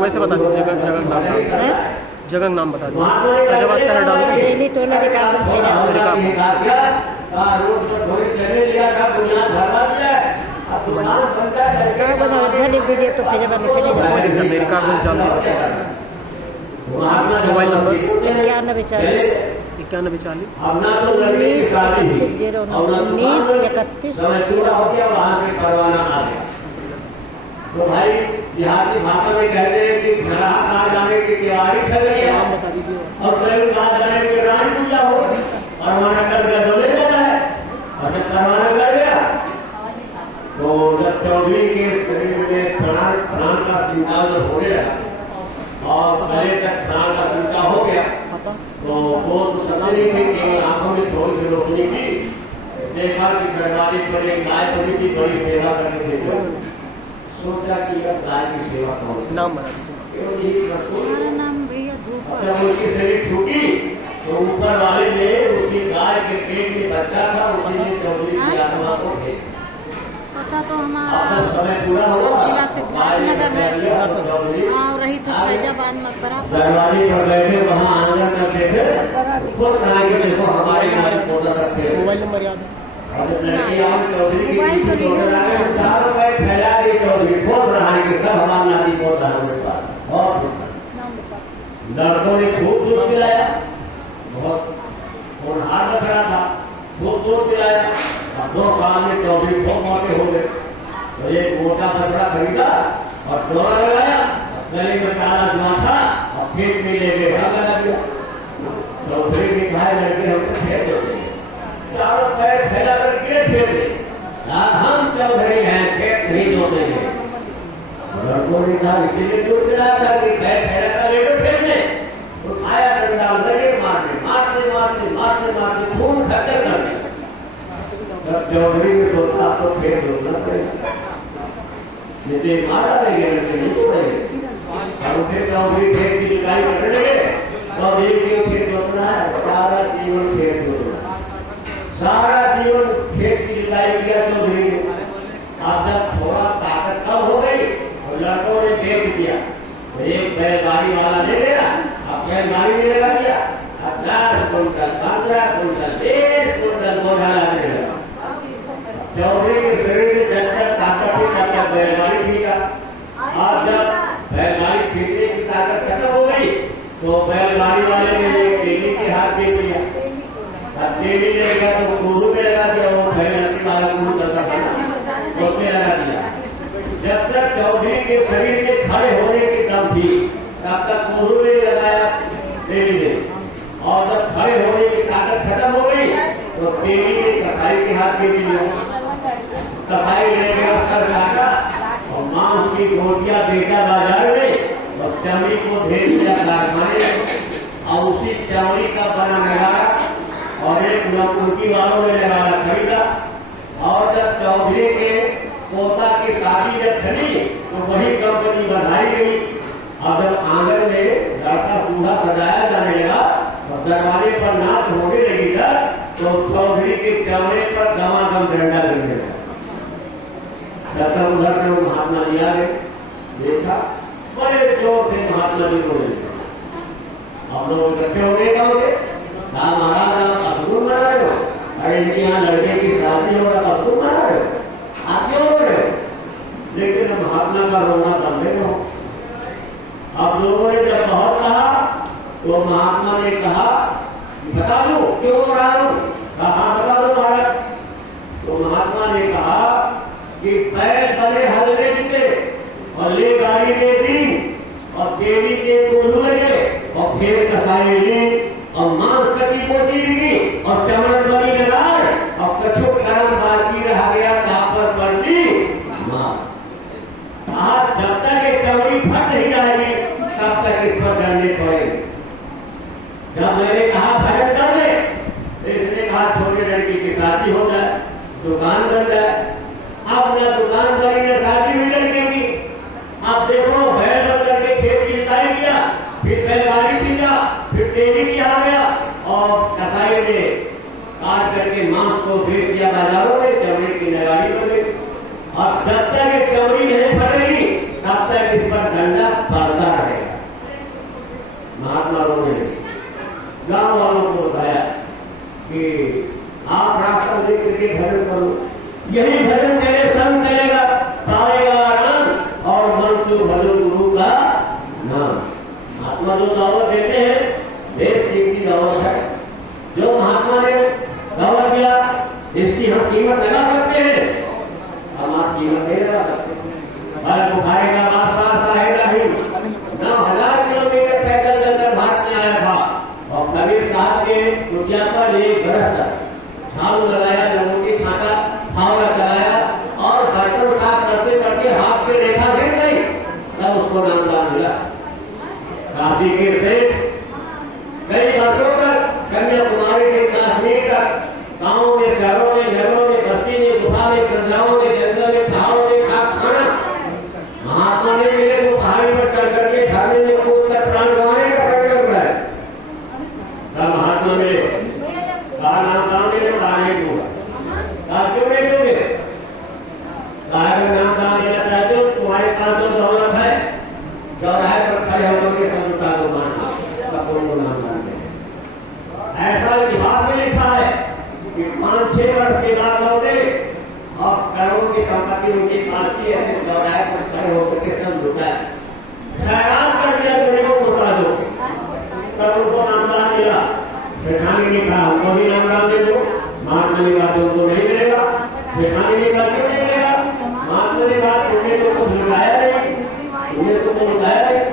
वैसे बता दीजिए जगह जगह का नाम, हैं? जगह का नाम बता दीजिए। फैजाबाद शहर डाल दीजिए। तेली टोला रिकाबगंज फैजाबाद। अयोध्या लिख दीजिए तो फैजाबाद लिखे ले कोई दिक्कत नहीं, रिकाबगंज डाल दीजिए। मोबाइल नंबर 9140 9140 19 31 19 31 तो भाई देहाती भाषा में कहते हैं कि घड़ा आ जाने की तैयारी कर रही है नाम बता दीजिए। और कई बात जाने की रानी पूजा हो परवाना कर गया डोले जाता है और जब परवाना कर गया तो जब चौधरी के शरीर में प्राण का सिंचाव जब होने लगा और गले तक प्राण का सिंचाव हो गया तो वो तो समझ नहीं थी कि आंखों में थोड़ी सी रोशनी की देखा कि दरवाजे पर एक गाय थोड़ी सी बड़ी सेवा करने थे सोचा कि अब गाय की सेवा करो। नाम बता दीजिए। हमारा नाम भैया धूपा। जब उसकी शरीर छूटी तो ऊपर वाले ने उसकी गाय के पेट में बच्चा था उसने चौधरी की आत्मा को भेजा। पता तो हमारा अब समय पूरा हुआ और जिला सिद्धार्थनगर में हाँ रही थी फैजाबाद मकबरा पर। दरवाजे पर बैठे वहाँ आंगन में बैठे खुद बनाएंगे देखो हमारे गाय पोता रखते हैं। मोबाइल नंबर याद है? मोबाइल तो नहीं है। चारों में फैला के चौधरी बहुत बढ़ाएंगे सब हमारा नाती बहुत बढ़ाएंगे बहुत लड़कों ने खूब दूध पिलाया बहुत होनहार लग रहा था खूब दूध पिलाया और 2 साल में चौधरी बहुत मोटे हो गए तो एक मोटा बछड़ा खरीदा और डोरा लगाया गले में काला जुआ था और पेट में ले गए भाग लगा दिया चौधरी ने कहा लड़के हमको फेंक देते चारों पैर फैला कर गिरे फेंक दे हम चौधरी हैं खेत नहीं धोते हैं लड़कों ने कहा इसीलिए दूर चला था कि पैर फैला कर ले फेंक दे उठाया डंडा लगे मारने मारते मारते मारते मारते खून खत्म कर दिया जब चौधरी ने सोचा तो फेंक दो पड़ेगा जैसे मारा नहीं नहीं छोड़ेगा और फिर चौधरी फेंक की लड़ाई करने लगे और एक फेंक होना है सारा जीवन फेंक होना सारा जीवन खेत की जुताई किया चौधरी ने अब जब थोड़ा ताकत कम हो गई और लड़कों ने देख दिया तो एक बैलगाड़ी वाला ले गया अब बैलगाड़ी में लगा दिया 10 कुंटल 15 कुंटल 20 कुंटल बोझा लाने लगा चौधरी के शरीर में जब तक ताकत थी तब तक बैलगाड़ी खींचा और जब बैलगाड़ी खींचने की ताकत खत्म हो गई तो बैलगाड़ी वाले ने एक तेली के हाथ दे दिया तेली ले गया तो गुरु में लगा दिया वो बैलगाड़ी वाला गुरु दशा तो लगा दिया जब तक चौधरी के शरीर में खड़े होने की दम थी तब तक गुरु ने लगाया तेली ने और जब खड़े होने की ताकत खत्म हो गई तो तेली ने कसाई के हाथ में दिया कसाई ले गया सर काटा और मांस की गोटियां बेचा बाजार में और चमड़ी को भेज दिया कारखाने और उसी चमड़ी का बना नगारा और एक नौकुर्की वालों ने नगारा खरीदा और जब चौधरी के पोता की शादी जब खड़ी तो वही कंपनी बढ़ाई गई और जब आंगन में लड़का दूल्हा सजाया जाने लगा और दरवाजे पर नाच होने लगी था तो चौधरी के चमड़े पर गमागम डंडा लगने लगा उधर में महात्मा जी आ गए देखा बड़े जोर से महात्मा जी को आप लोग इकट्ठे हो गए कहोगे कहा महाराज आप असूल मना रहे हो अरे इनके यहाँ लड़के की शादी होगा तो असूल मना रहे हो आप क्यों रो रहे हो लेकिन महात्मा का रोना बंद हो अब लोगों ने जब बहुत कहा तो महात्मा ने कहा बता दो क्यों रो रहा हूँ कहा बता दो महाराज तो महात्मा ने कहा कि पैर बने हलवे जीते और ले गाड़ी ले दी और देवी के गोलू लगे और फिर कसाई ली और मांस कटी पोती ली और चमन बनी लगाए और कछो कारण बाकी रह गया कापर पड़ती मां आज जब तक ये चमड़ी फट नहीं जाएगी तब तक इस पर डरने पड़ेगी जब मैंने कहा भजन कर ले इसने कहा छोटे लड़की की शादी हो जाए दुकान बन जाए अब न दुकान बनी न शादी भी लड़के की अब देखो बैल बन करके खेत की जुताई किया फिर बैलगाड़ी खींचा फिर तेली की आ गया और कसाई ने काट करके मांस को भेज दिया बाजारों में चमड़ी की नगाड़ी बन गई और जब तक ये चमड़ी नहीं के भजन करो, यही भजन तेरे संग चलेगा, पाएगा आनंद और मन तो भजो गुरु का नाम। महात्मा जो दावत देते हैं देश की दावत है, जो महात्मा ने दावत दिया इसकी हम कीमत लगा सकते हैं, हम आप कीमत नहीं लगा सकते। बुखारी का रास्ता है नहीं, 9,000 किलोमीटर पैदल चलकर भारत में आया था और कबीर साहब के कुटिया पर एक गृहस्थ झाड़ू लगाया, लोगों की छाता फावड़ा चलाया और बर्तन साफ करते करते हाथ के रेखा गिर गई, तब उसको नामदान मिला। काशी के से कई वर्षों तक कन्याकुमारी से कश्मीर तक गाँवों में, शहरों में, नगरों में, बस्ती में, गुफा में, संध्याओं में, जंगलों में, पहाड़ों में खाना महात्मा ने मेरे को पहाड़ी पर चढ़ करके झरने में कूद कर प्राण गंवाने का प्रकरण हुआ है। तब महात्मा मेरे कहा नाम दान देने कहा नहीं दूंगा, कहा क्यों नहीं दोगे? कहा अगर नाम दान देना चाहते हो तुम्हारे पास जो दौलत है चौराहे पर खड़े होकर के समझौता को मानना, कपूर को नाम दान देना। ऐसा इतिहास में लिखा है कि 5-6 वर्ष के बाद लौटे और करोड़ों की संपत्ति उनके पास की, ऐसे चौराहे पर खड़े होकर के सब लुटाए, खैरात कर दिया गरीबों को उठा दो, तब उनको नामदान मिला। सेठानी ने कहा हमको भी नामदान दे दो, महात्मा ने कहा तुमको नहीं मिलेगा। सेठानी ने कहा क्यों नहीं मिलेगा? महात्मा ने कहा तुमने तो कुछ लुटाया नहीं, तुमने तो कुछ लुटाया नहीं।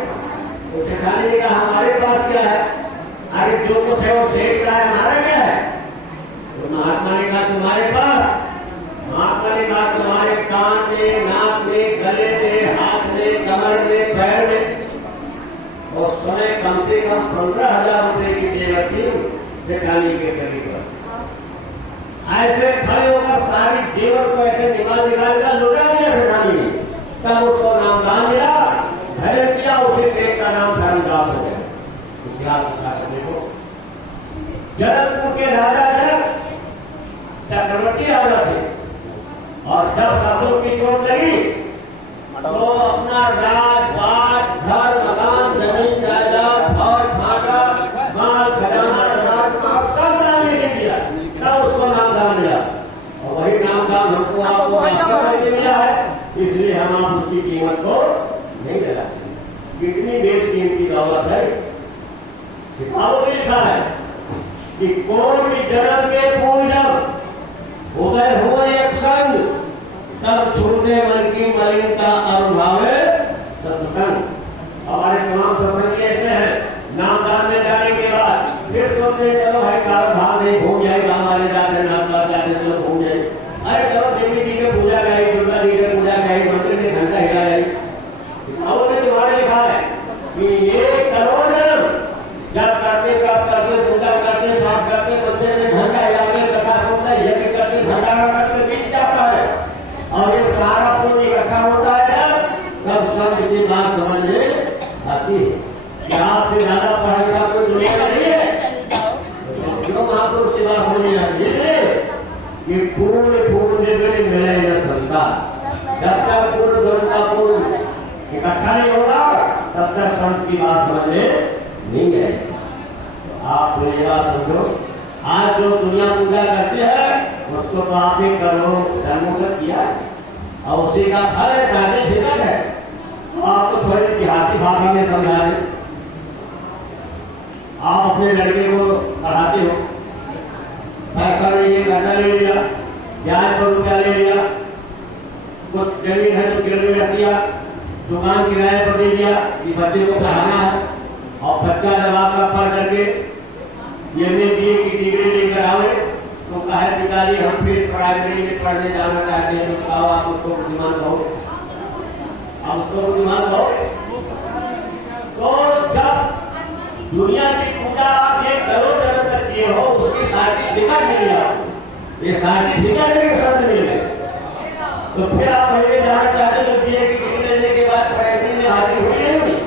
तो सेठानी ने कहा हमारे पास क्या है? अरे जो कुछ है वो सेठ का है, हमारा क्या है? तो महात्मा ने कहा तुम्हारे पास, महात्मा ने कहा तुम्हारे कान में, नाक में, गले में, हाथ में, कमर में, पैर में, और समय कम से कम 15,000 रुपए की जेवर थी सेठानी के शरीर पर। ऐसे खड़े होकर सारी जेवर को ऐसे निकाल कर लुटा दिया सेठानी ने, तब उसको नामदान मिला, धैर्य किया, उसे देश का नाम धर्मदास हो गया। देखो जनकपुर के राजा जनक चक्रवर्ती राजा थे और जब शब्दों की चोट लगी तो अपना राजपाट, घर, मकान, जमीन, जायदाद, फौज, फाटा, माल, खजाना, सब दान ले दिया, तब उसको नामदान मिला। और वही नामदान हमको आपको मिला है, इसलिए हम आप उसकी कीमत को नहीं लगाते। कितनी बेशकीमती दौलत है। किताबों में लिखा है कि कोटि जन्म के पूर्व उदय हो एक संग, तब छूटे मन की मलिनता और भावे सत्संग। हमारे तमाम सत्संग ऐसे हैं, नामदान में जाने के बाद फिर सोचते चलो है काल भाव नहीं घूम जाएगा, हमारे जाते नामदान जाते चलो घूम जाए। अरे चलो देवी जी की पूजा गई, दुर्गा जी की पूजा गई, मंदिर में घंटा हिला गई। किताबों में तुम्हारे लिखा है कि 1 करोड़ जन्म जब करते कब करते पूजा करते पाठ करते मंदिर में घंटा हिलाते कथा सुनते यज्ञ करते भंडारा करते बीत जाता है और ये सारा पुण्य इकट्ठा होता है तब संत की बात समझ में आती है। क्या आपसे ज्यादा पढ़ा लिखा कोई दुनिया में नहीं है जो महापुरुष की बात होनी चाहिए कि पूर्ण मिले न संसार। जब तक पूर्ण इकट्ठा नहीं होगा तब तक संत की बात समझ में नहीं है। आप मेरी बात समझो, आज जो दुनिया पूजा करते हैं उसको तो आपने करोड़ों धर्मों का किया है और उसी का फल है, सर्टिफिकेट है। आप तो थोड़ी देहाती भाषा में समझा रहे, आप अपने लड़के को पढ़ाते हो, पैसा नहीं है, कर्जा ले लिया, ब्याज पर रुपया ले लिया, कुछ जमीन है तो गिरवी रख दिया, दुकान किराए पर दे दिया कि बच्चे को पढ़ाना है और बच्चा जब आपका पढ़ करके MA की डिग्री लेकर आवे तो कहे पिताजी हम फिर प्राइमरी में पढ़ने जाना चाहते हैं, तो कहो आप उसको बुद्धिमान कहो, आप उसको बुद्धिमान कहो। तो जब दुनिया की पूजा आप 1 करोड़ जन्म तक किए हो उसकी सर्टिफिकेट मिली, ये सर्टिफिकेट के शब्द मिल गए, तो फिर आप पहले जाना चाहते तो BA की डिग्री लेने के बाद प्राइमरी में हाजिर हुई नहीं हुई।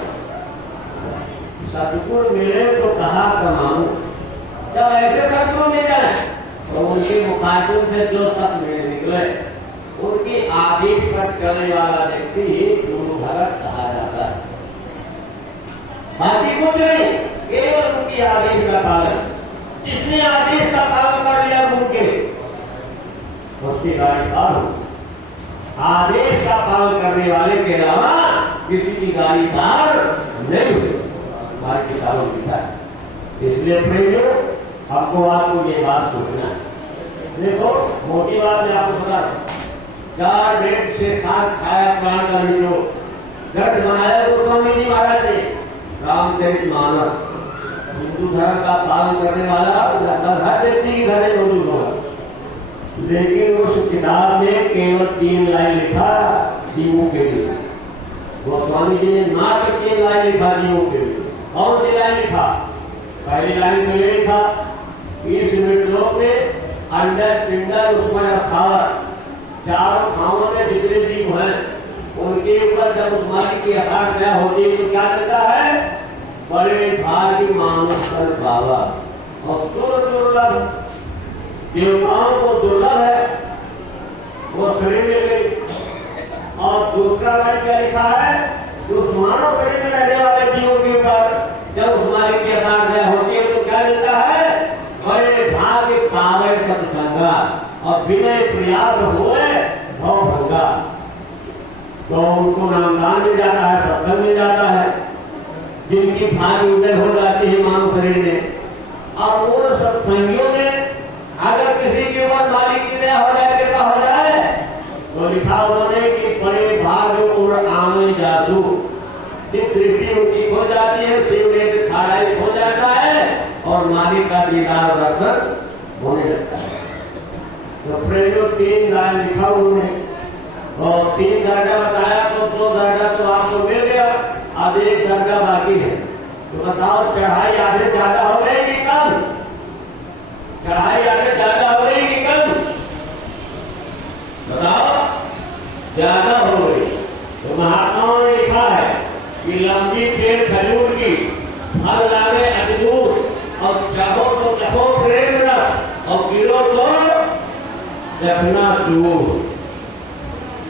सदगुण मिले तो कहा कमाऊं, जब ऐसे सदगुण मिल जाए तो उनके मुखातिब से जो शब्द निकले उनकी आदेश पर चलने वाला व्यक्ति ही गुरु भगत कहा जाता है। बाकी कुछ नहीं, केवल उनकी आदेश का पालन। जिसने आदेश का पालन कर लिया उनके उसकी गाड़ी पार हो। आदेश का पालन करने वाले के अलावा किसी की गाड़ी पार नहीं हुई। हमारी किताबों में लिखा है। इसलिए प्रेमियों, आपको आपको ये बात सोचना है। देखो, मोटी बात मैं आपको बता रहा हूं, 4 डेढ़ से 7 छाया प्राण का जो गढ़ बनाया वो स्वामी जी महाराज ने, रामचरित मानस, हिंदू धर्म का पालन करने वाला हर व्यक्ति के घर में मौजूद होगा। लेकिन उस किताब में केवल 3 लाइन लिखा जीवों के लिए। वो स्वामी जी ने मात्र 3 लाइन लिखा जीवों के लिए। और 3 लाइन लिखा, पहली लाइन में लिखा इस मृतलोक में अंडर पिंडर उसमें खावर, 4 खाओं में जितने जीव हैं उनके ऊपर जब उस मालिक की हत्या होती है तो क्या देता है? बड़े भाग्य मानुष कर बाबा। और दुर्लभ देवताओं को दुर्लभ है वो शरीर में गई। और दूसरा लाइन क्या लिखा है? उस मानव शरीर में रहने वाले जीवों के ऊपर जब उस मालिक की हत्या होती है तो क्या देता है? बड़े भाग्य पावे सत्संगा और विनय प्रयास हुए भवभंगा। तो उनको नामदान मिल जाता है, सत्संग मिल जाता है, जिनकी भाग्य उदय हो जाती है मानव शरीर में। और उन सत्संगियों में अगर किसी के ऊपर मालिक की दया हो जाए, कृपा हो जाए, तो लिखा उन्होंने कि बड़े भाग्य और आमे जासू, दृष्टि उनकी खो जाती है, शिव खाराई हो जाता है और मालिक का दीदार दर्शन होने लगता है। तो प्रेमियों 3 लाइन लिखा उन्होंने और 3 दर्जा बताया, तो 2 दर्जा तो आपको मिल गया, अब 1 दर्जा बाकी है। तो बताओ चढ़ाई आधे ज्यादा हो गई कि कम? चढ़ाई आधे ज्यादा हो गई कि कम? बताओ, ज्यादा हो गई। तो महात्माओं ने लिखा है कि लंबी पेड़ खजूर की, फल लागे अद्भुत, और चाहो तो देखो प्रेम रख और गिरो तो देखना दूर।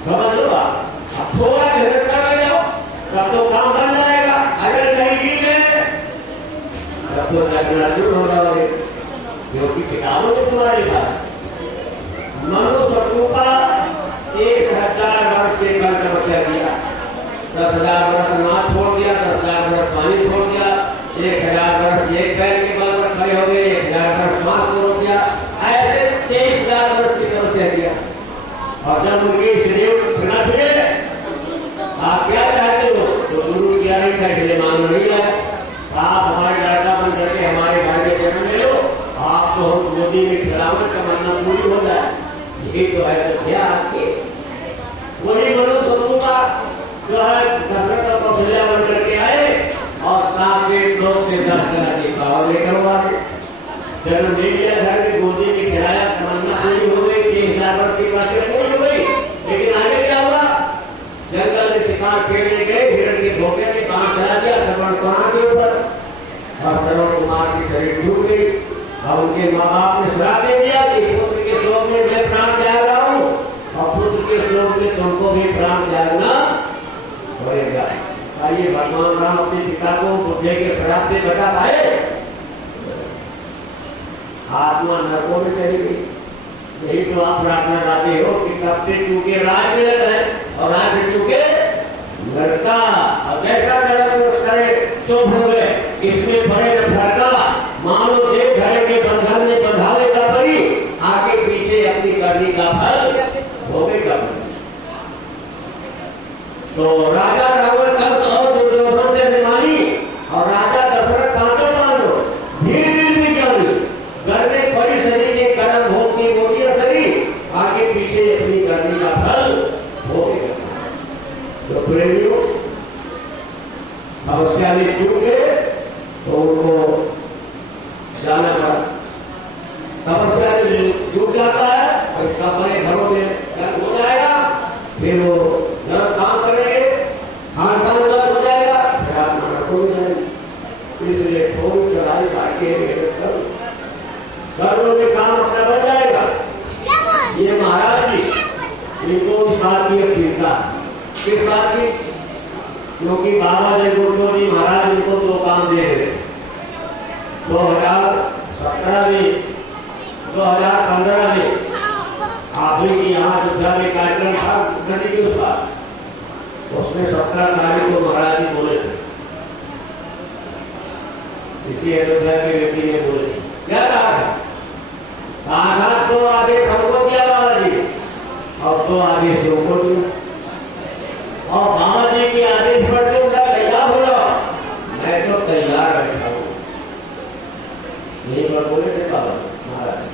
समझ लो, अब थोड़ा धीरे कर जाओ तब तो काम बन जाएगा। अगर नहीं गिरे तब तो देखना दूर हो जाओगे, क्योंकि किताबों में तुम्हारी बात। मनुष्य का 1000 वर्ष के कल तपस्या किया, 10,000 वर्ष नाथ छोड़ दिया, 10,000 वर्ष पानी छोड़ दिया, 1000 वर्ष एक पैर के बल पर खड़े हो गए, 1000 वर्ष सांस छोड़ दिया, ऐसे 23,000 वर्ष की तपस्या किया। और जब उनके शरीर फिरा फिरे, आप क्या चाहते हो? तो गुरु क्या नहीं था, इसलिए मान नहीं है। आप हमारे लड़का बन करके हमारे घर में जन्म ले लो, आप तो मोदी में खिलावट का मन्ना पूरी हो जाए। यही तो है क्या आपकी? वही मनुष्य का जो है दशरथ का कौशल्या बन करके आए और 7 लोग से 10 तरह की पावर लेकर आए। जन्म ले लिया, घर में गोदी में खिलाया, तमन्ना पूरी हो गई, 10,000 वर्ष की बातें पूरी हो गई। लेकिन आगे क्या हुआ? जंगल में शिकार खेलने गए, हिरण के धोखे में बांध चला दिया श्रवण कुमार के ऊपर, और श्रवण कुमार की शरीर छूट गई। अब उनके माँ बाप ने श्राप दे दिया कि पुत्र के श्लोक में मैं प्राण त्याग रहा हूँ और पुत्र के श्लोक में तुमको भी प्राण त्यागना पड़ेगा। आइए भगवान राम अपने पिता को बुद्धि के श्राप से बचा पाए। आत्मा नरकों में चली गई। यही तो आप प्रार्थना गाते हो कि कब से चूके राज में है और राज में चूके नरका। अब जैसा नरक करे तो भोगे, इसमें बड़े न भरका, मानो जे घर के बंधन में बंधावे का परी, आगे पीछे अपनी करनी का फल भोगेगा। तो राजा रावण कंस और दुर्योधन से अभिमानी और राजा दशरथ पांचों पांडव धीरे विज्ञानी, घर में पड़ी शरीर के कर्म भोग की मोटी शरीर, आगे पीछे अपनी करनी का फल भोगेगा। तो प्रेमियों, अवश्य में चूक गए तो उनको जाना पड़ा। तपस्या में जुट जाता है और इसका बड़े घरों में हो जाएगा, फिर वो गलत काम करेंगे, खान पान गलत हो जाएगा, फिर आप नरकों में जाएंगे। इसलिए थोड़ी चढ़ाई काटे सर्वों में काम अपना बन जाएगा। ये महाराज जी, इनको इस बात की अपीलता, किस बात की? क्योंकि बाबा जय गुरु जी महाराज इनको 2 काम दे रहे। 2017 में, 2015 में आखिरी की यहाँ अयोध्या में कार्यक्रम था नदी के उस पार, उसमें 17 तारीख को महाराज जी बोले थे, इसी अयोध्या के व्यक्ति ने बोले थे। क्या कहा था? तो आदेश हमको दिया बाबा जी, और तो आदेश तुमको दिया, और बाबा जी के आदेश पर तुम तैयार हो जाओ। मैं तो तैयार बैठा हूँ, यही पर बोले थे बाबा महाराज।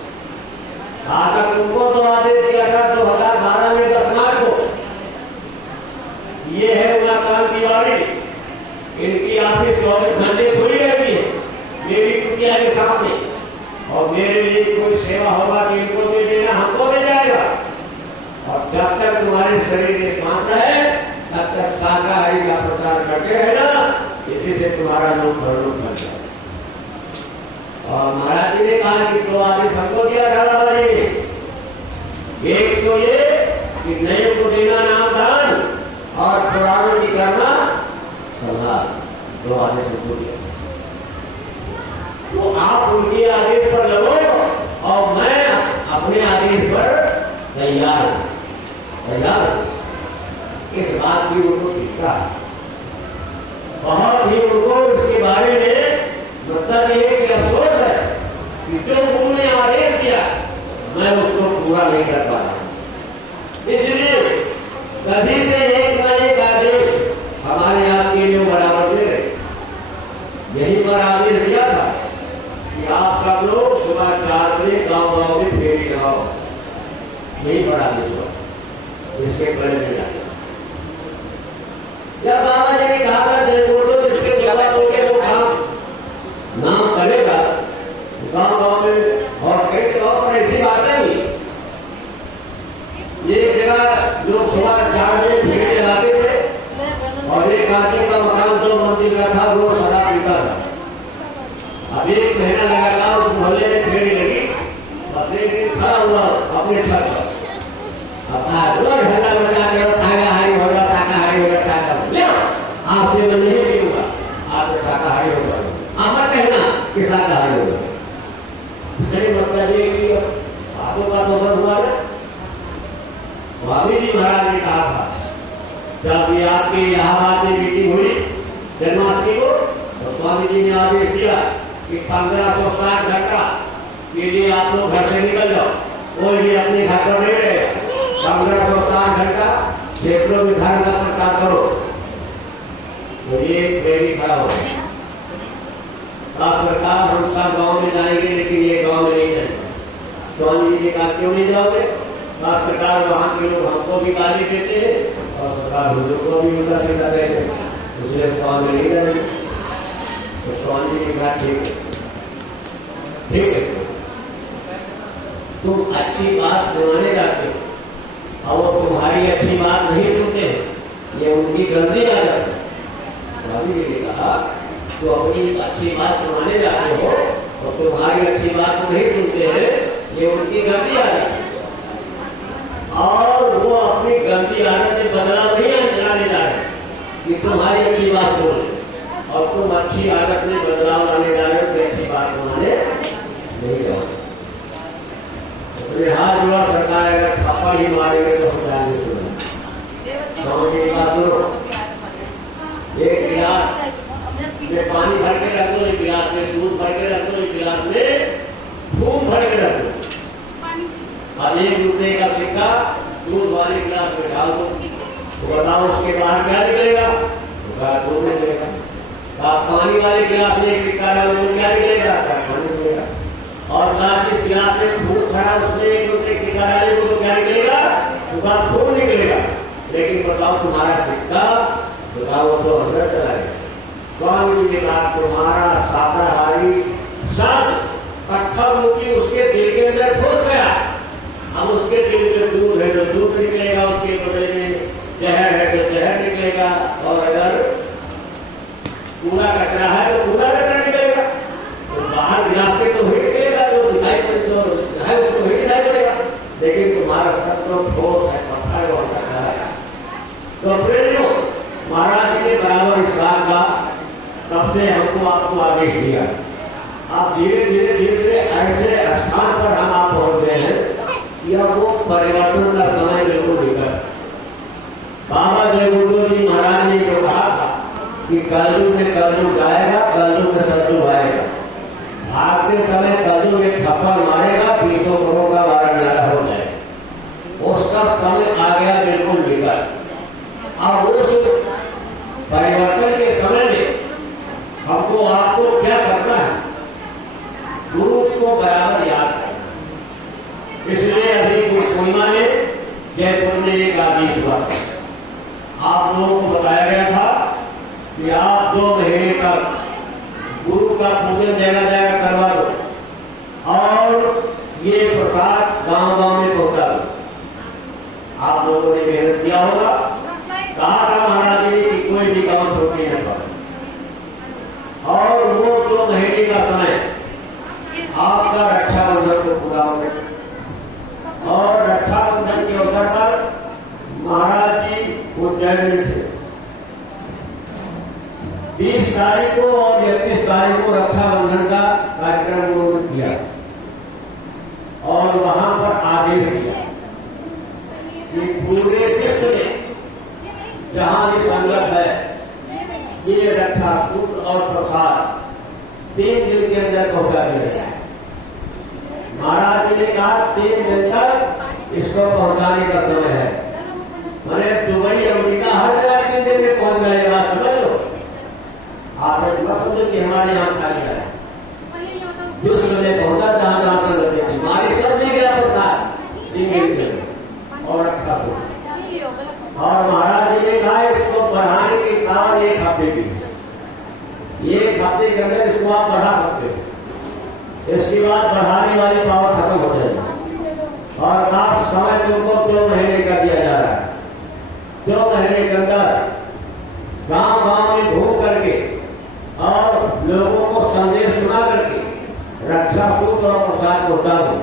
तक तुमको तो आदेश किया था 2012 में 10 मार्च को। ये है उलाकान की वाड़ी, इनकी ऑफिस 24 घंटे खुली रहती है मेरी कुटिया के सामने, और मेरे लिए कोई सेवा होगा तो इनको दे देना, हमको दे जाएगा। और जब तक तुम्हारे शरीर में श्वास है तब तक शाकाहारी का प्रचार करते रहना, इसी से तुम्हारा लोग भरलोक बन जाए। और महाराज जी ने कहा कि तो आदेश हमको दिया था बाबा जी ने, एक तो ये कि नए को देना नाम दान और पुरानों की करना संभाल, दो आदेश हमको दिया। तो आप उनके आदेश पर लगो और मैं अपने आदेश पर तैयार हूं। इस बात की उनको चिंता है, बहुत ही उनको इसके बारे में मतलब ये कि अफसोस है कि जो उन्होंने आदेश दिया मैं उसको पूरा नहीं कर पा रहा। इसलिए कभी से एक न एक आदेश हमारे आपके लिए बराबर दे रहे। यही पर आदेश दिया था कि आप सब लोग सुबह 4 बजे गाँव में फेरी लगाओ, यही पर आदेश हुआ। इसके पहले नहीं जाए जब बाबा जी ने कहा था इसके जवाब के लोग नाम करेगा गाँव में, और कई जगहों पर ऐसी बातें हुई। ये जगह लोग सुबह 4 बजे भीड़ लगाते थे, और एक आदमी का मकान 2 मंजिल का था, वो शराब पीता था। अब 1 महीना लगा उस मोहल्ले में फेरी लगी, बस एक दिन खड़ा हुआ अपने छत पर, झंडा बजा के शाकाहारी होगा, शाकाहारी होगा, शाकाहारी आपसे मैं नहीं पीऊंगा, आप शाकाहारी होगा, आप मत कहना कि शाकाहारी होगा। मतलब ये कि आपको का तो हुआ ना। स्वामी जी महाराज ने कहा था जब ये आपके इलाहाबाद में मीटिंग हुई जन्माष्टमी को, तो स्वामी जी ने आदेश दिया कि 1560 घंटा के लिए आप लोग घर से निकल जाओ, कोई भी अपने घर पर नहीं रहेगा। 1560 घंटा क्षेत्रों में धर्म का प्रचार करो। तो ये फेरी खड़ा हो गया। सरकार हम सब गाँव में जाएंगे, लेकिन ये गाँव में नहीं जाएंगे। स्वामी जी ने कहा क्यों नहीं जाओगे? सरकार वहाँ के लोग हमको भी गाली देते हैं और सरकार हुजूर को भी उल्टा सीधा कहते हैं, इसलिए स्वामी नहीं जाएंगे। तो स्वामी जी ने कहा ठीक है, तुम अच्छी बात सुनाने जाते हो और वो तुम्हारी अच्छी बात नहीं सुनते, ये उनकी गलती आ जाती है। स्वामी जी ने कहा तो अपनी अच्छी बात सुनाने जाते हो और तुम्हारी अच्छी बात को नहीं सुनते हैं, ये उनकी गलती आ जाती है। और वो अपनी गलती आदत में बदलाव नहीं लाने जा रहे कि तुम्हारी अच्छी बात बोले, और तुम अच्छी आदत में बदलाव लाने जा रहे हो तो अच्छी बात सुनाने नहीं जाओ। हाथ जुड़ा सरकार अगर थप्पड़ ही मारेंगे तो हम ध्यान नहीं सुनेंगे। एक गिलास में पानी भर के रख दो, एक गिलास में दूध भर के रख दो, एक गिलास में खून भर के रख दो। अब 1 रुपये का सिक्का दूध वाले गिलास में डाल दो, तो बताओ उसके बाहर क्या निकलेगा? दूध निकलेगा। आप पानी वाले गिलास में 1 सिक्का डाल दो, क्या निकलेगा? पानी निकलेगा। और जिस गिलास में खून खड़ा उसमें 1 रुपये सिक्का डालेगा तो क्या निकलेगा? उसका खून निकलेगा। लेकिन बताओ तुम्हारा सिक्का, बताओ तो अंदर चला गया। स्वामी जी ने कहा तुम्हारा शाकाहारी सब पत्थर मुक्ति उसके दिल के अंदर घुस गया। अब उसके दिल में दूध है तो दूध निकलेगा, उसके बदले में जहर है तो जहर निकलेगा, और अगर कूड़ा कचरा है तो कूड़ा कचरा निकलेगा। तो बाहर गिलास से तो वही निकलेगा, जो दिखाई है तो वही दिखाई पड़ेगा, लेकिन तुम्हारा सब तो ठोस है, पत्थर और कचरा है। तो प्रेरियों महाराज जी ने बराबर इस बात का तब से हमको आपको आदेश दिया। आप धीरे धीरे ऐसे स्थान पर हम आप पहुंच गए हैं यह वो परिवर्तन का समय बिल्कुल निकल। बाबा जयगुरु जी महाराज ने जो कहा था कि कलयुग में कलयुग आएगा, कलयुग में सतयुग आएगा। भागते समय कलयुग एक थप्पड़ मारेगा, 300 करोड़ का वारा न्यारा हो जाएगा। उसका समय आ गया बिल्कुल निकल। अब उस परिवर्तन के समय में हमको आपको क्या करना है? गुरु को बराबर याद करना। इसलिए अभी पूर्णिमा में जयपुर में एक आदेश हुआ, आप लोगों को बताया गया था कि आप 2 महीने तक गुरु का पूजन जगह जगह करवा दो और ये प्रसाद गांव-गांव में पहुंचा दो। आप लोगों ने मेहनत किया होगा। कहा था महाराज जी कि कोई भी काम छोटी न करो। और वो 2 महीने का समय आपका रक्षाबंधन को पूरा हो गया। और रक्षाबंधन के अवसर पर महाराज जी उज्जैन में थे। 20 तारीख को और 31 तारीख को रक्षाबंधन का कार्यक्रम उन्होंने किया और वहां पर आदेश दिया कि पूरे विश्व में जहां भी संगत है, ये रक्षा सूत्र और प्रसाद 3 दिन के अंदर पहुंचा दिया जाए। महाराज जी ने कहा 3 दिन तक इसको पहुंचाने का समय है। मैंने दुबई अमेरिका हर जगह 3 दिन में पहुंच जाएगा, समझ लो। आप समझो कि हमारे यहाँ खाली है विश्व में पहुंचा जहां जहां से हमारी सब नहीं गया प्रसाद 3 दिन में और रक्षा सूत्र। और महाराज जी ने कहा इसको बढ़ाने के कारण 1 हफ्ते की 1 हफ्ते के अंदर इसको आप बढ़ा सकते हो। इसके बाद बढ़ाने वाली पावर खत्म हो जाएगी और आप समय तुमको 2 महीने का दिया जा रहा है। 2 महीने के अंदर गांव-गांव में घूम करके और लोगों को संदेश सुना करके रक्षा सूत्र और प्रसाद पहुंचा दो।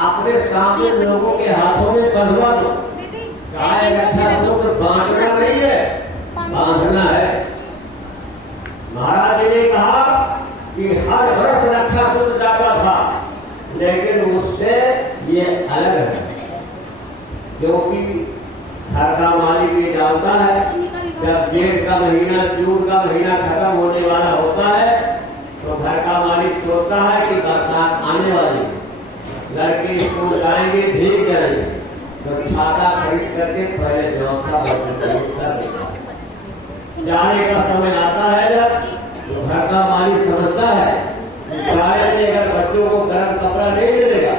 अपने सामने लोगों के हाथों में बंधवा दो। चाहे रक्षा सूत्र बांटना नहीं है, बांधना है। महाराज जी ने कहा कि हर वर्ष रक्षा सूत्र जाता था, लेकिन उससे ये अलग है, क्योंकि घर का मालिक ये जानता है जब जेठ का महीना, जून का महीना खत्म होने वाला होता है तो घर का मालिक सोचता है कि बरसात आने वाली है, लड़के स्कूल जाएंगे, भीग जाएंगे, तो छाता खरीद करके पहले व्यवस्था जाने का समय आता है जब तो घर का मालिक समझता है शायद अगर बच्चों को गर्म कपड़ा नहीं मिलेगा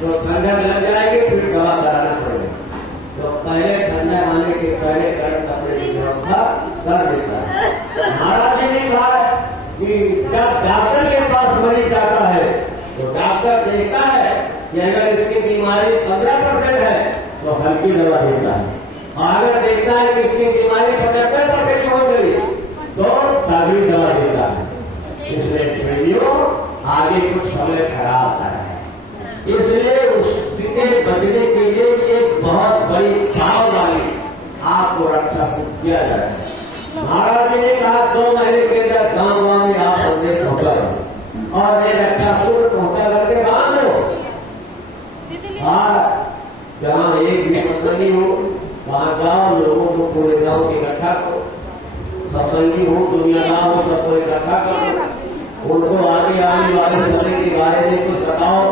तो ठंडक लग जाएगी, फिर दवा कराना पड़ेगा। तो पहले ठंडा आने के पहले गर्म कपड़े की व्यवस्था कर देता है। महाराज जी ने कहा कि जब डॉक्टर के पास मरीज जाता है तो डॉक्टर देखता है कि अगर इसकी बीमारी 15% है तो हल्की दवा देता है, और अगर देखता है कि इसकी बीमारी 75% हो गई तो तभी दवा देता है। इसलिए प्रेमियों आगे कुछ समय खराब है, इसलिए उसके बचने के लिए ये बहुत बड़ी भाव वाली आपको रक्षा किया जाए। महाराज जी ने कहा 2 महीने के अंदर गांव-गांव में आप संदेश पहुंचा और ये रक्षा सूत्र पहुंचा करके बांध दो। जहाँ एक भी सत्संगी हो वहाँ जाओ, लोगों को पूरे गांव के इकट्ठा करो, सत्संगी हो दुनियादार हो सबको इकट्ठा करो, उनको आगे आने वाले समय के बारे में कुछ बताओ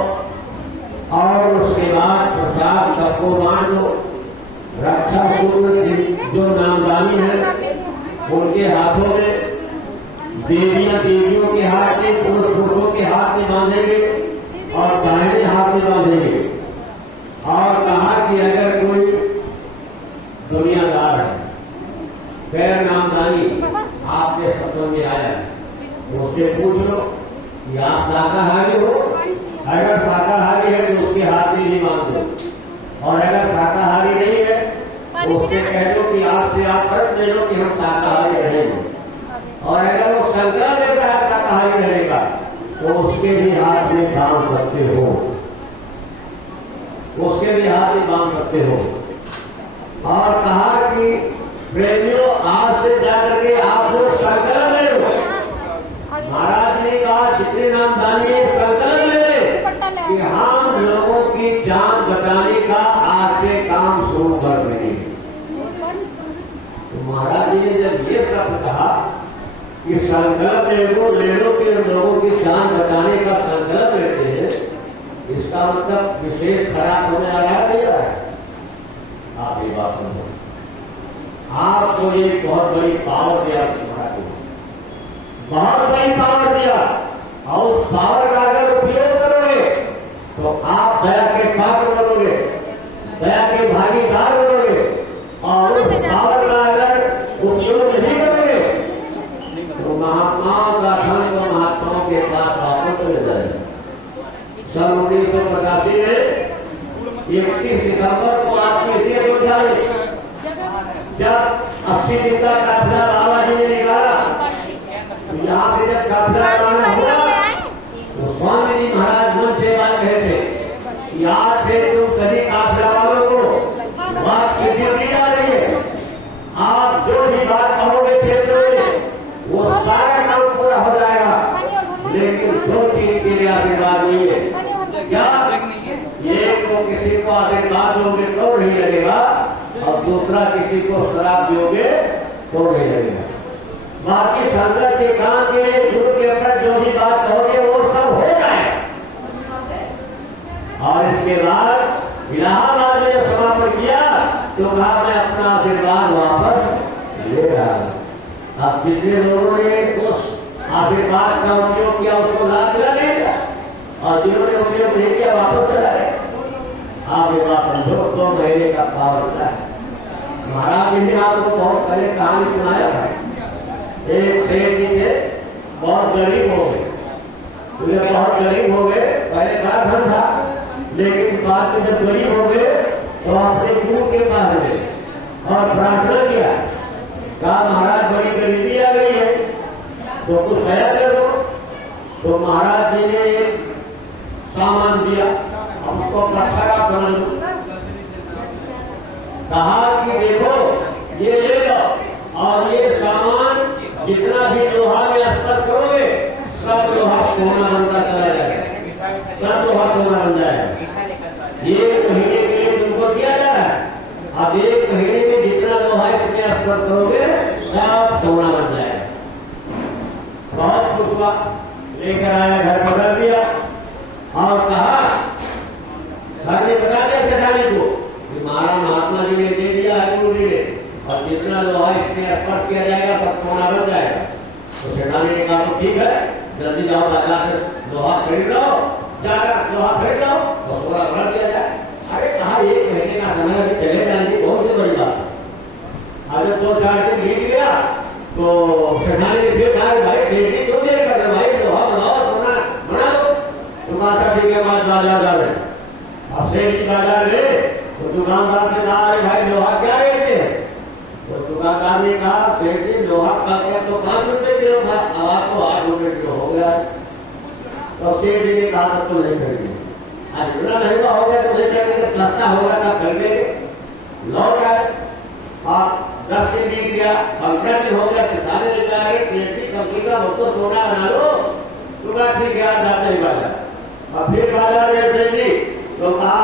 और उसके बाद प्रसाद सबको बांट दो। रक्षा सूत्र जो नामदानी है उनके हाथों में, देवियों के हाथ में, पुरुष पुरुषों के हाथ में बांधेंगे और दाहिने हाथ में बांधेंगे। और कहा कि अगर कोई दुनियादार है, गैर नामदानी आपके सत्संग में आया तो उससे पूछ लो कि आप शाकाहारी हो। अगर शाकाहारी है तो उसके हाथ में ही बांध दो, और अगर शाकाहारी नहीं है तो उससे कह दो कि आपसे आप फर्ज दे दो कि हम शाकाहारी रहेंगे। और अगर वो संकल्प लेता है शाकाहारी रहेगा तो उसके भी हाथ में बांध सकते हो, उसके भी हाथ में बांध सकते हो। और कहा कि प्रेमियों आज से जाकर के आप लोग संकल्प ले लो। महाराज ने कहा जितने नामदानी संकल्प ले कि हम लोगों की जान बचा महाराज जी ने जब ये शब्द कहा कि संकल्प ले लो कि लोगों की शान बचाने का संकल्प लेते हैं, इसका मतलब विशेष खराब होने आ रहा नहीं आ रहा है। आप ये बात समझो, आपको एक बहुत बड़ी पावर दिया महाराज जी, बहुत बड़ी पावर दिया, और उस पावर का अगर उपयोग करोगे तो आप दया के पात्र बनोगे, दया के भागीदार बनोगे, और उस पावर का अगर उपयोग नहीं करोगे तो महात्माओं का धन तो महात्माओं के पास वापस चले जाएगा। सन 1985 में 31 दिसंबर को आपकी इसे बुझाई, जब 80 दिन का काफिला बाबा जी ने निकाला, यहाँ से जब काफिला रवाना हुआ तो स्वामी जी महाराज मन से बात कहे थे, आज से तुम सभी काफिला वालों को बात की ड्यूटी डाल रही है, आप जो भी बात कहोगे क्षेत्र में वो सारा काम पूरा हो जाएगा, लेकिन दो चीज के लिए आशीर्वाद नहीं है। क्या एक को किसी को आशीर्वाद दोगे तो नहीं लगेगा, और दूसरा किसी को शराब दोगे तो नहीं लगेगा। बाकी संगत के काम के लिए गुरु के ऊपर जो भी बात कहोगे वो सब हो जाए। और इसके बाद इलाहाबाद में जब समापन किया तो कहा मैं अपना आशीर्वाद वापस ले रहा हूं। अब जितने लोगों ने उस आशीर्वाद का उपयोग किया उसको लाभ मिला नहीं मिला, और जिन्होंने उपयोग नहीं किया वापस चला गया। आप ये बात समझो, 2 महीने का पावर होता है। महाराज जी ने आपको बहुत पहले कहानी सुनाया था, एक सेठ जी थे, बहुत गरीब हो गए, बहुत गरीब हो गए, पहले बड़ा धन था, लेकिन बाद में जब गरीब हो गए तो अपने गुरु के पास गए और प्रार्थना किया, कहा महाराज बड़ी गरीबी आ गई है तो कुछ दया कर दो। तो महाराज जी ने एक सामान दिया, हमको खराब बना दो, कहा कि देखो ये ले लो, और ये सामान जितना भी लोहा में स्पर्श करोगे सब लोहा सोना बनता चला जाएगा, सब लोहा सोना बन जाएगा। ये 1 महीने के लिए तुमको दिया जा रहा है, अब 1 महीने में जितना लोहा इसमें स्पर्श करोगे सब सोना बन जाएगा। बहुत खुश हुआ, लेकर आया, घर पर रख दिया और कहा, घर में बता दिया सेठानी को कि महाराज महात्मा जी ने दे दिया है गुरु जी ने, और जितना लोहा इसमें स्पर्श किया जाएगा सब सोना बन जाएगा। तो सेठानी ने कहा तो ठीक है, जल्दी जाओ बाजार से लोहा खरीद लो, जाकर लोहा खरीद लो तो सोना भर दिया जाए। अरे कहा 1 महीने का समय अभी चले जाएंगे, बहुत सी बड़ी बात। अगर 2-4 दिन बीत गया तो सेठानी ने फिर कहा भाई सेठ जी क्यों देर कर रहे भाई, लोहा बनाओ, सोना बना लो। तो कहा ठीक है, बाजार जा रहे। अब सेठ जी बाजार गए तो दुकानदार से कहा भाई लोहा क्या रेट है? तो दुकानदार ने कहा सेठ जी लोहा का तो 5 रुपए किलो था, अब आपको 8 रुपए किलो हो गया। तो सेठ जी ने कहा तो नहीं खरीदेंगे, आज इतना महंगा हो गया तो नहीं खरीदेंगे, सस्ता होगा तब खरीदेंगे। लौट आए, आप 10 दिन बीत गया, 15 दिन हो गया, सिखाने लेकर आए, सेठ जी कम से कम तो सोना बना लो। तो कहा ठीक है, आज जाते ही बाजार। और फिर बाजार में सेठ जी तो कहा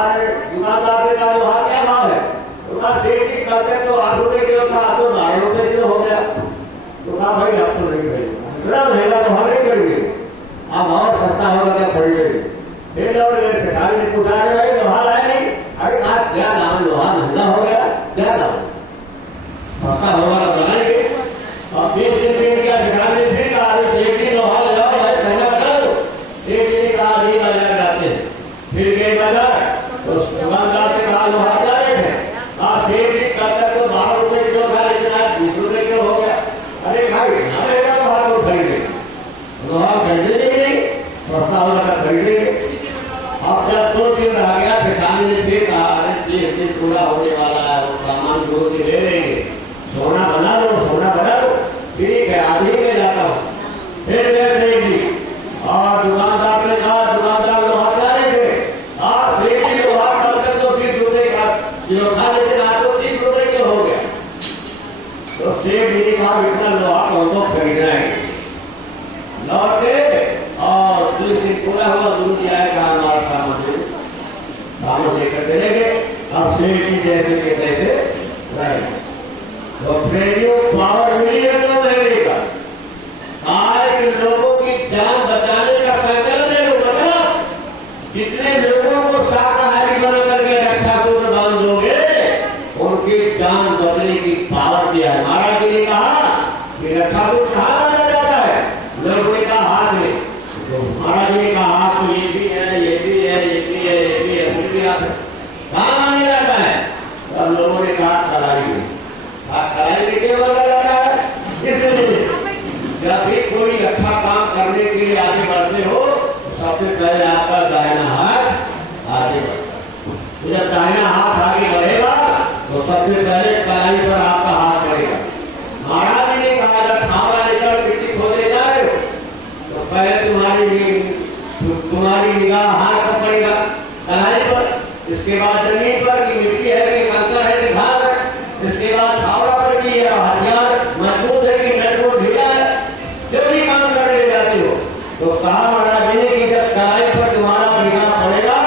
दुकानदार ने कहा लोहा क्या भाव है? तो कहा सेठ जी कहते तो 8 रुपए किलो था, तो 12 रुपए किलो हो गया। तो कहा भाई अब तो नहीं खरीदेंगे, इतना महंगा लोहा नहीं खरीदेंगे, अब और सस्ता होगा क्या खरीदेंगे। फिर और सेठानी ने पूछा भाई लोहा लाया नहीं? अरे आज क्या नाम, लोहा महंगा हो गया, क्या नाम सस्ता होगा बनाएंगे। अब 20 दिन बीत गया, सेठानी ने फिर कहा सेठ जी लोहा ले जाओ भाई, सोना बना दो। सेठ जी ने कहा अभी बाजार जाते हैं। फिर गए बाजार तो दुकानदार ने कहा लोहा क्या रेट है? कहा सेठ जी कहते तो 12 रुपए किलो था, लेकिन आज 20 रुपए किलो हो गया। अरे भाई ना रहेगा लोहा को खरीदे, लोहा खरीदे नहीं, सस्ता होगा खरीदेंगे। अब जब 2 दिन रह गया, सेठानी ने फिर कहा अरे ये दिन पूरा होने वाला है, वो सामान गुरु जी ले लेंगे, सोना बना लो, सोना बना लो। ठीक है, आज ही में जाता हूँ। फिर गए सेठ जी और दुकानदार ने कहा दुकानदार लोहा क्या रेट है? सेठ जी लोहा करके तो 20 रुपए का किलो था, लेकिन आज तो 30 रुपए किलो हो गया। तो सेठ जी ने कहा इतना लोहा कौन को खरीदना है? लौटे और 2 दिन पूरा हुआ, गुरु जी आए, कहा हमारा सामान लेकर चले गए। अब सेठ जी जैसे के तैसे रहे। तो प्रेमियों पावर मिली है 2 महीने का। आज के लोगों की जान बचाने का संकल्प है। मतलब जितने लोगों को शाकाहारी बना करके रक्षा सूत्र बांध दोगे उनकी जान बचने की पावर दिया है। महाराज जी ने कहा कि रक्षा सूत्र कहाँ बांधा जाता है? लोगों ने कहा हाथ में। तो महाराज जी ने कहा हाथ तो ये भी है, ये भी है, ये भी है, ये भी है, ये भी है, कहाँ माना जाता है? तब लोगों ने कहा कलाई में। कलाई में क्यों बांधा जाता है? इसलिए जब भी कोई अच्छा काम करने के लिए आगे बढ़ते हो सबसे पहले आपका दाहिना हाथ आगे बढ़े। जब दाहिना हाथ आगे बढ़ेगा तो सबसे पहले कलाई पर आपका हाथ बढ़ेगा। महाराज जी ने कहा जब खावा लेकर मिट्टी खोदने जा रहे हो तो पहले तुम्हारी निगाह हाथ पर पड़ेगा, कलाई पर, इसके बाद जमीन पर कि मिट्टी है कि कंकर है कि घास है, इसके बाद फावड़ा पर कि हथियार मजबूत है कि नटबोल्ट ढीला है। जो भी काम करने ले जाते हो तो कहा महाराज जी ने कि जब कलाई पर तुम्हारा निगाह पड़ेगा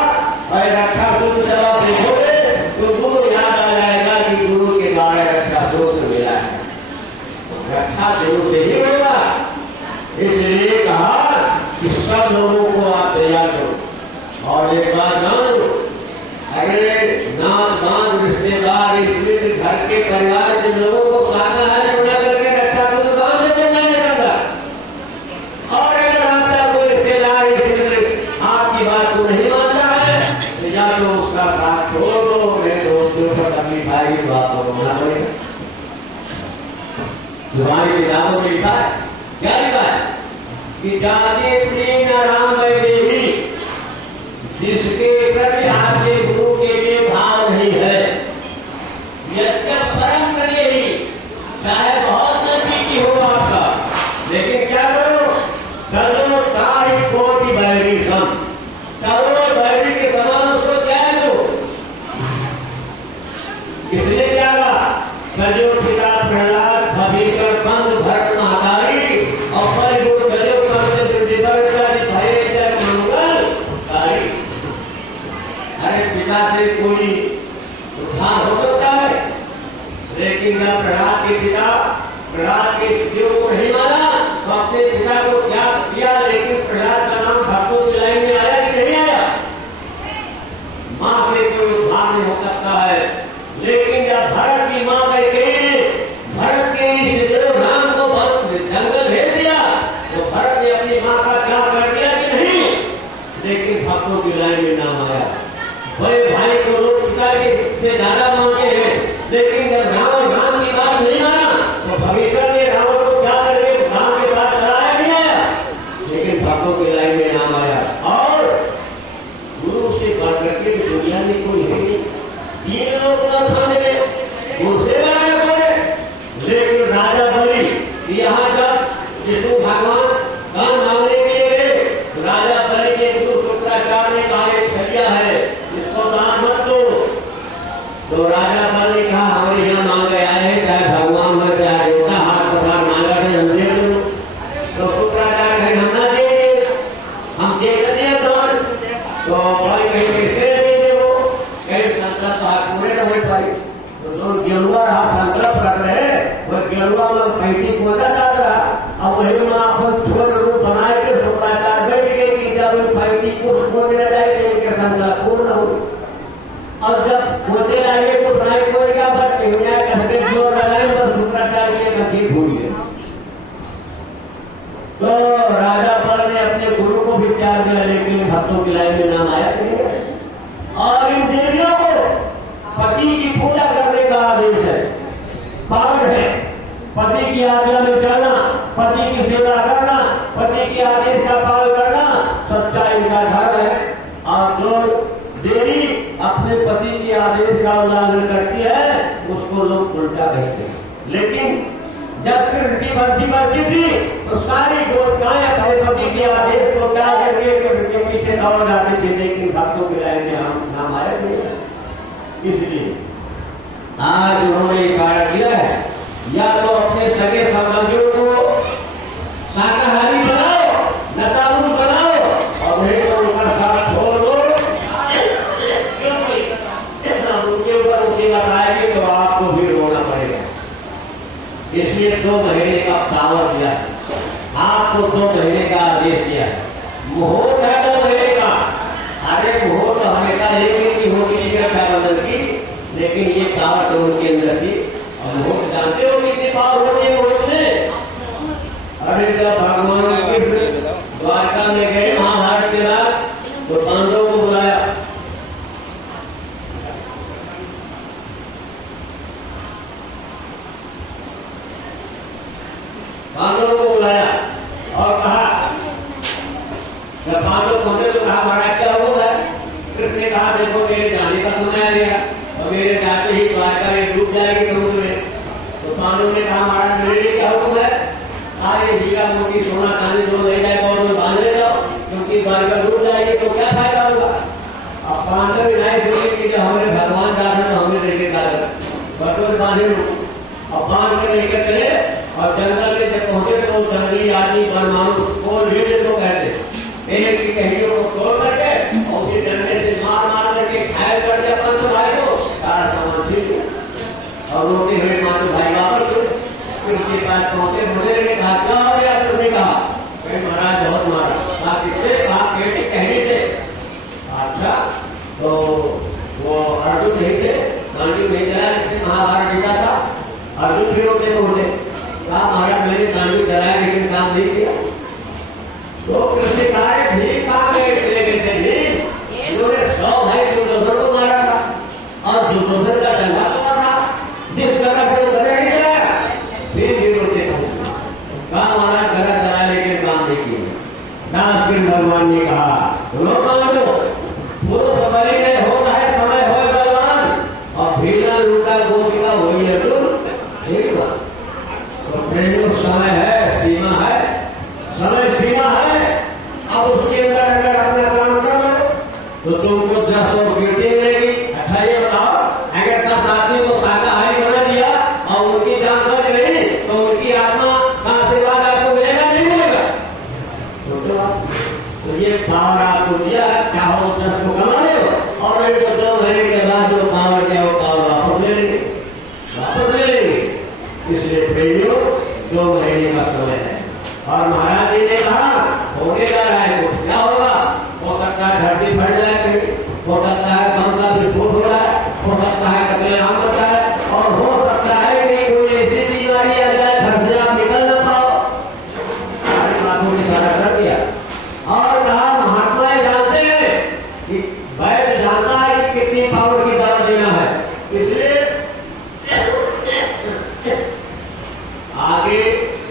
और रक्षा सूत्र जब आप देखोगे तो गुरु याद आ जाएगा कि गुरु के द्वारा रक्षा सूत्र मिला है। रक्षा गुरु से ही होगा। इसलिए कहा कि सब लोगों को आप तैयार करो। और एक बात जान लो, अरे नाम दान रिश्तेदार घर के परिवार के लोगों को शाकाहारी बना करके रक्षा सूत्र बांध देते नहीं करता। और अगर आपका कोई रिश्तेदार आपकी बात को नहीं मानता है तो या तो उसका साथ छोड़ दो, नहीं तो उसके ऊपर तकलीफ आएगी तो आपको रोना पड़ेगा। तुम्हारी किताबों में लिखा है, क्या लिखा है कि जाने प्रेम राम देवी जिसके प्रति आपके गुरु के लिए भाव नहीं है, यज्ञ परम करिए ही, चाहे बहुत नजदीकी हो आपका, लेकिन क्या करो, करो तारीख कोटि बैरी सम, करो बैरी के समान उसको त्याग दो। इसलिए क्या कहा, कलियो पिता प्रहलाद भविष्य कंद भट्ट महाकारी और परिगुण कलियो कंद मंगल। अरे पिता से कोई उद्धार हो सकता है, लेकिन जब प्रहलाद के पिता प्रहलाद के देव को नहीं माना तो अपने पिता को त्याग किया, लेकिन प्रहलाद का नाम भक्तों की लाइन में आया कि नहीं आया? मां से कोई उद्धार नहीं हो सकता है, लेकिन जब भरत की मां कैकेयी भरत के इस देव राम को जंगल भेज दिया तो भरत ने अपनी मां का त्याग कर दिया कि नहीं? लेकिन भक्तों की लाइन में नाम आया। बड़े भाई को लोग पिता से ज्यादा मानते हैं, लेकिन जब राम की बात नहीं माना तो भविष्य ने रावण को क्या करके राम के पास लड़ाया नहीं आया, लेकिन भक्तों की लाइन में नाम आया। और गुरु से बात करके दुनिया में कोई है नहीं, 3 लोग न खाने में मुझसे बड़ा कोई, लेकिन राजा बलि यहाँ जब विष्णु भगवान कान मांगने के लिए गए तो राजा बलि के गुरु शुक्राचार्य ने कहा एक छलिया है इसको दान मत दो। तो राजा बल ने कहा हमारे यहाँ मांग आए हैं, चाहे भगवान मर चाहे देवता हाथ पसार मांगा है हम दे दो। तो शुक्राचार्य हम ना देंगे, हम दे देते हैं दान। तो बलि कहीं कैसे दे दे वो कहीं संकल्प हाथ पूरे न हो पाए। तो जो गेरुआ हाथ संकल्प रख रहे वो गेरुआ में 35 कोटा डाल रहा, अब वही में आप छोड़ रूप बनाए के शुक्राचार्य बैठ गए कि जब 35 को छोड़ने जाएंगे इनके संकल्प पूर्ण हो। अब जब होते लगे तो बनाए कोई का बस दुनिया का स्टेट जोर लगाए बस शुक्राचार्य के नजदीक भूल गए। तो राजा बल ने अपने गुरु को भी त्याग दिया, लेकिन भक्तों की लाइन में नाम आया नहीं। और इन देवियों को पति की पूजा करने का आदेश है, पावन है। पति की आज्ञा में चलना, पति की सेवा करना, पति के आदेश का पालन करना सच्चा इनका धर्म है। और जो देवी अपने पति के आदेश का उल्लंघन करती है उसको लोग उल्टा कहते हैं। लेकिन जब कृष्ण बंसी बनती थी तो सारी गोपिकाएं अपने पति के आदेश को क्या करके कृष्ण के पीछे दौड़ जाती थी, लेकिन भक्तों के लाइन में हम नाम आया नहीं। इसलिए आज उन्होंने कार्य किया है, या तो अपने सगे संबंधियों को शाकाहारी बनाओ, नशामुक्त बनाओ, और नहीं तो उनका साथ छोड़ दो। उनके ऊपर उसी बताएंगे तो आपको भी रोना पड़ेगा। इसलिए 2 महीने का पावर दिया है, आपको 2 महीने का आदेश दिया है। मुहूर्त है 2 महीने का। अरे मुहूर्त हमेशा 1 दिन की होगी रक्षाबंधन की, लेकिन ये पावर तो उनके अंदर थी। और मुहूर्त जानते हो कितनी पावर होती है मुहूर्त में। अरे जब भगवान कृष्ण द्वारका में गए महाभारत के बाद, तो पांडवों को बुलाया, और कहा, जब पांडव पहुंचे तो कहा महाराज क्या हुआ है। कृष्ण ने कहा देखो मेरे जाने का समय आ गया और मेरे जाते ही द्वारका में डूब जाएगी समुद्र में। तो पांडव ने कहा महाराज मेरे लिए क्या हुक्म है। अरे हीरा मोती सोना चांदी जो ले जाएगा और बांध ले जाओ, क्योंकि द्वारका डूब जाएगी तो क्या फायदा होगा। अब पांडव नहीं सोचे कि जब हमें भगवान जाना तो हमें लेके जाकर बटोर बांधे लो। अब बांध के लेकर चले और जंगल में जब पहुंचे तो जंगली आदमी परमाणु को लीडर को कहते एक की कहियों को तोड़ करके और फिर डंडे से मार मार करके घायल कर दिया पांडव भाई को। सारा सामान ठीक और रोते हुए पांडव भाई वापस उनके पास पहुंचे, बोले कहा क्या हो गया। तुमने कहा महाराज बहुत मारा। आप इससे आप कहने थे। अच्छा तो वो अर्जुन नहीं थे, अर्जुन नहीं चला जिसने महाभारत जीता था। अर्जुन भी रोते बोले कहा महाराज मैंने कानून चलाया लेकिन काम नहीं किया। तो कृष्ण कहा ठीक काम इन्होंने 100 भाई दुर्योधन को मारा था और दुर्योधन का चंगा तो था, जिस तरह से वो नहीं चलाया फिर भी रोते कहा महाराज करा चला लेकिन काम नहीं किया। दास कृष्ण भगवान ने कहा रो मानो पुरुष बलि में होता है समय हो बलवान और भीना लूटा गोपिका होई अर्जुन। एक बात तो प्रेम समय है, सीमा है, समय सीमा है। अब उसके अंदर अगर अपना काम कर लो तो तुमको 10 कीर्ति मिलेगी। अच्छा ये बताओ अगर 10 आदमी को शाकाहारी बना दिया और उनकी जान बच गई तो उनकी आत्मा का आशीर्वाद आपको मिलेगा नहीं मिलेगा। तो ये पावर आपको दिया चाहो 10 को कमा लो और एक 2 महीने के बाद जो पावर क्या वो पावर वापस ले लेंगे, वापस ले लेंगे। इसलिए प्रेमियों 2 महीने का समय है। और महाराज जी ने कहा होने जा रहा है कुछ, क्या होगा। हो सकता है धरती फट जाए कहीं, हो सकता है बम का विस्फोट हो रहा है, हो सकता है कत्लेआम होता है और हो सकता है कि कोई ऐसी बीमारी आ जाए घर से आप निकल न पाओ। सारी बातों ने सारा कर दिया और कहा महात्मा जानते हैं कि वैद्य जानता है कि कितनी पावर की दवा देना है। इसलिए आगे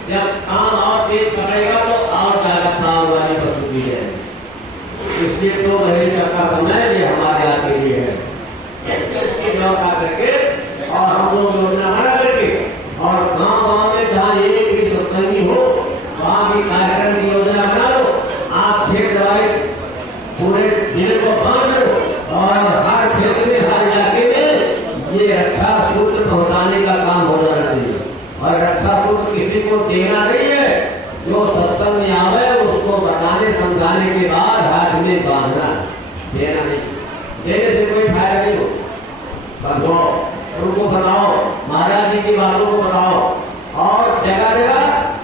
जब काम और तेज करेगा तो और ज्यादा पावर वाली प्रस्तुति है। इसलिए 2 महीने का समय ये हमारे यहाँ के लिए है। इसकी व्यवस्था करके और हम लोग योजना बना करके और गाँव में जहाँ एक भी सत्संगी हो वहाँ भी कार्यक्रम की योजना बना लो। आप 6 दवाई पूरे जिले को बांध लो और हर क्षेत्र में हर इलाके में ये रक्षा सूत्र पहुँचाने का काम हो जाना चाहिए। और रक्षा सूत्र किसी को देना नहीं है, जो सत्संग में आवे उसको बताने समझाने के बाद हाथ में बांधना, देना नहीं। देने से कोई फायदा नहीं हो। समझो उनको बताओ, महाराज जी की बातों को बताओ और जगह जगह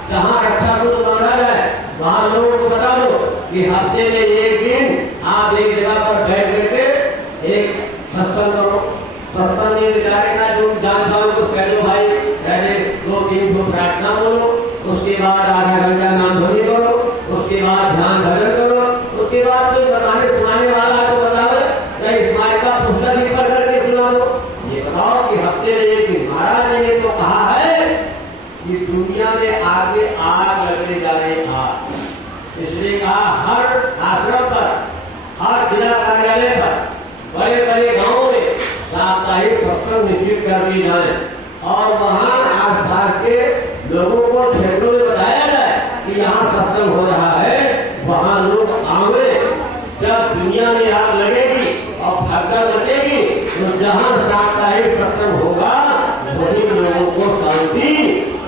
जहाँ रक्षा सूत्र बांधा जाए वहाँ लोगों को बता दो कि हफ्ते में एक दिन आप एक जगह पर बैठ करके एक सत्संग करो। सत्संग में विचारे का जो जानसान को कह दो भाई पहले 2-3 प्रार्थना बोलो, उसके बाद आधा घंटा नाम ध्वनि करो, उसके बाद ध्यान भजन करो, उसके बाद कोई बताने सुनाने वाला तो बताओ कहीं स्मारिका पुस्तक लिख करके सुना दो। ये बताओ कि हफ्ते में एक दिन। महाराज ने तो कहा है कि दुनिया में आगे आग लगने जा रही आग, इसलिए कहा हर आश्रम पर, हर जिला कार्यालय पर, बड़े बड़े गाँव में साप्ताहिक सत्संग निश्चित कर दी जाए और वहाँ आसपास के लोगों को क्षेत्रों में बताया जाए कि यहाँ सत्संग हो रहा है, वहाँ लोग आवे। जब दुनिया में आग लगेगी और भगदड़ लगेगी तो जहाँ साप्ताहिक सत्संग होगा वही लोगों को शांति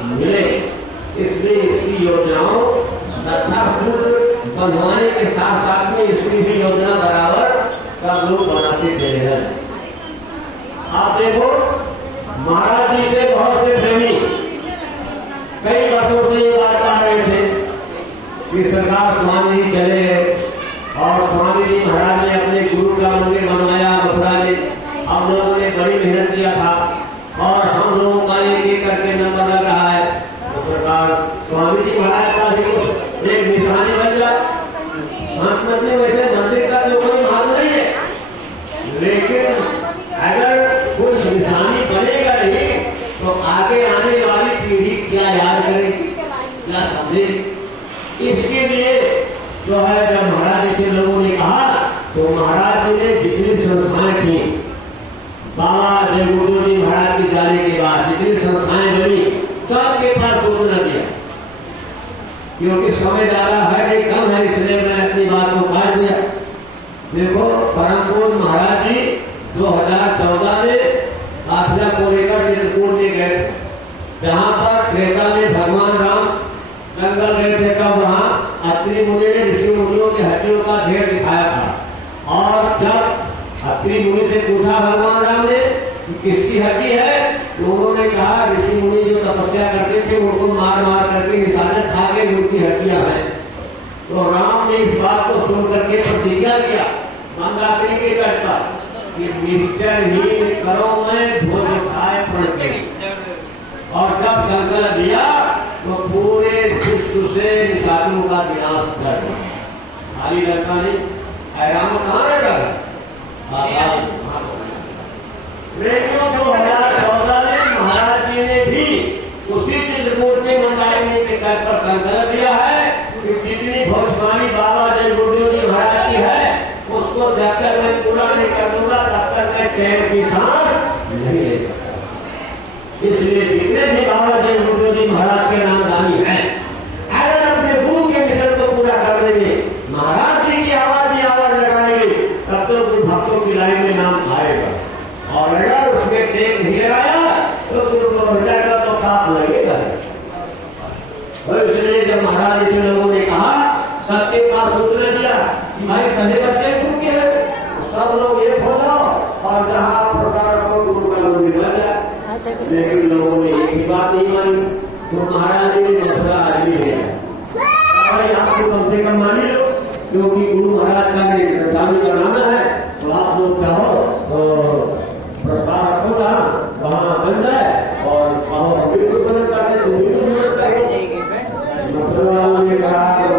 मिले। इसलिए इसकी योजनाओं रक्षा सूत्र बंधवाने के साथ साथ में इसकी भी योजना बराबर सब लोग बनाते चले हैं। आप देखो महाराज जी थे बहुत से प्रेमी प्रकार स्वामी जी चले गए और स्वामी जी महाराज ने अपने गुरु का मंदिर बनवाया मथुरा में। हम लोगों ने बड़ी मेहनत किया था और हम लोगों का एक करके नंबर लग रहा है। इस प्रकार स्वामी जी महाराज का भी एक निशानी बन गया। मतलब वैसे मंदिर का तो कोई मालूम नहीं है, लेकिन अगर कुछ निशानी बनेगा नहीं तो आगे आने वाली पीढ़ी क्या याद करेगी, क्या समझेगी। इसके लिए जो है जब महाराज जी के लोगों ने कहा तो महाराज जी ने जितनी संस्थाएं थी बाबा जय गुरु जी महाराज के जाने के बाद जितनी संस्थाएं बनी सबके पास सूचना दिया, क्योंकि समय ज्यादा है नहीं कम है, इसलिए मैं अपनी बात को काट दिया। देखो परम पूज्य महाराज जी 2014 में काफिला को लेकर चित्रकूट में गए, जहाँ पर त्रेता में भगवान राम जंगल गए थे, तब वहाँ अत्रि मुनि ने ऋषि मुनियों के हड्डियों का ढेर दिखाया था। और जब अत्रि मुनि से पूछा भगवान राम ने कि किसकी हड्डी है, तो उन्होंने कहा ऋषि मुनि जो तपस्या करते थे उनको मार मार करके निशाचर खा के उनकी हड्डियां हैं। तो राम ने इस बात को सुन करके प्रतिज्ञा किया मंदाकिनी के तट पर कि निश्चय ही करो मैं भोज खाए पड़ते। और जब संकल्प लिया तो पूरे विश्व से निशाचरों का विनाश कर दिया। खाली लड़का नहीं, राम कहाँ रहेगा। रेडियो 2014 में महाराज जी ने भी उसी चित्रकूट में मंदाकिनी के तट पर संकल्प लिया है कि जितनी भविष्यवाणी बाबा जय गुरु जी महाराज की है उसको जब तक मैं पूरा नहीं कर दूंगा तब तक मैं चैन की सांस नहीं ले सकता। इसलिए जितने भी बाबा जय गुरु जी महाराज के नाम दानी है, अगर अपने गुरु के मिशन को पूरा कर देंगे, महाराज जी की आवाज लगाएंगे, तब तो भक्तों की लाइन में नाम आएगा। और अगर उसमें टेक नहीं लगाया तो गुरु को का तो साथ लगेगा। और इसलिए जब महाराज जी के लोगों ने कहा सबके पास सूचना दिया कि भाई सभी बच्चे गुरु के हैं, सब लोग एक हो जाओ और जहाँ प्रकार को गुरु का मंदिर बन जाए। लेकिन लोगों ने एक ही बात नहीं मानी, तो महाराज जी ने मथुरा आदमी है आपको कम से कम मानी लो, क्योंकि गुरु महाराज का स्वामी का नाम है। तो आप लोग चाहो तो प्रस्ताव रखो ना वहाँ बन जाए और कहो बिल्कुल करते तो मथुरा ने कहा तो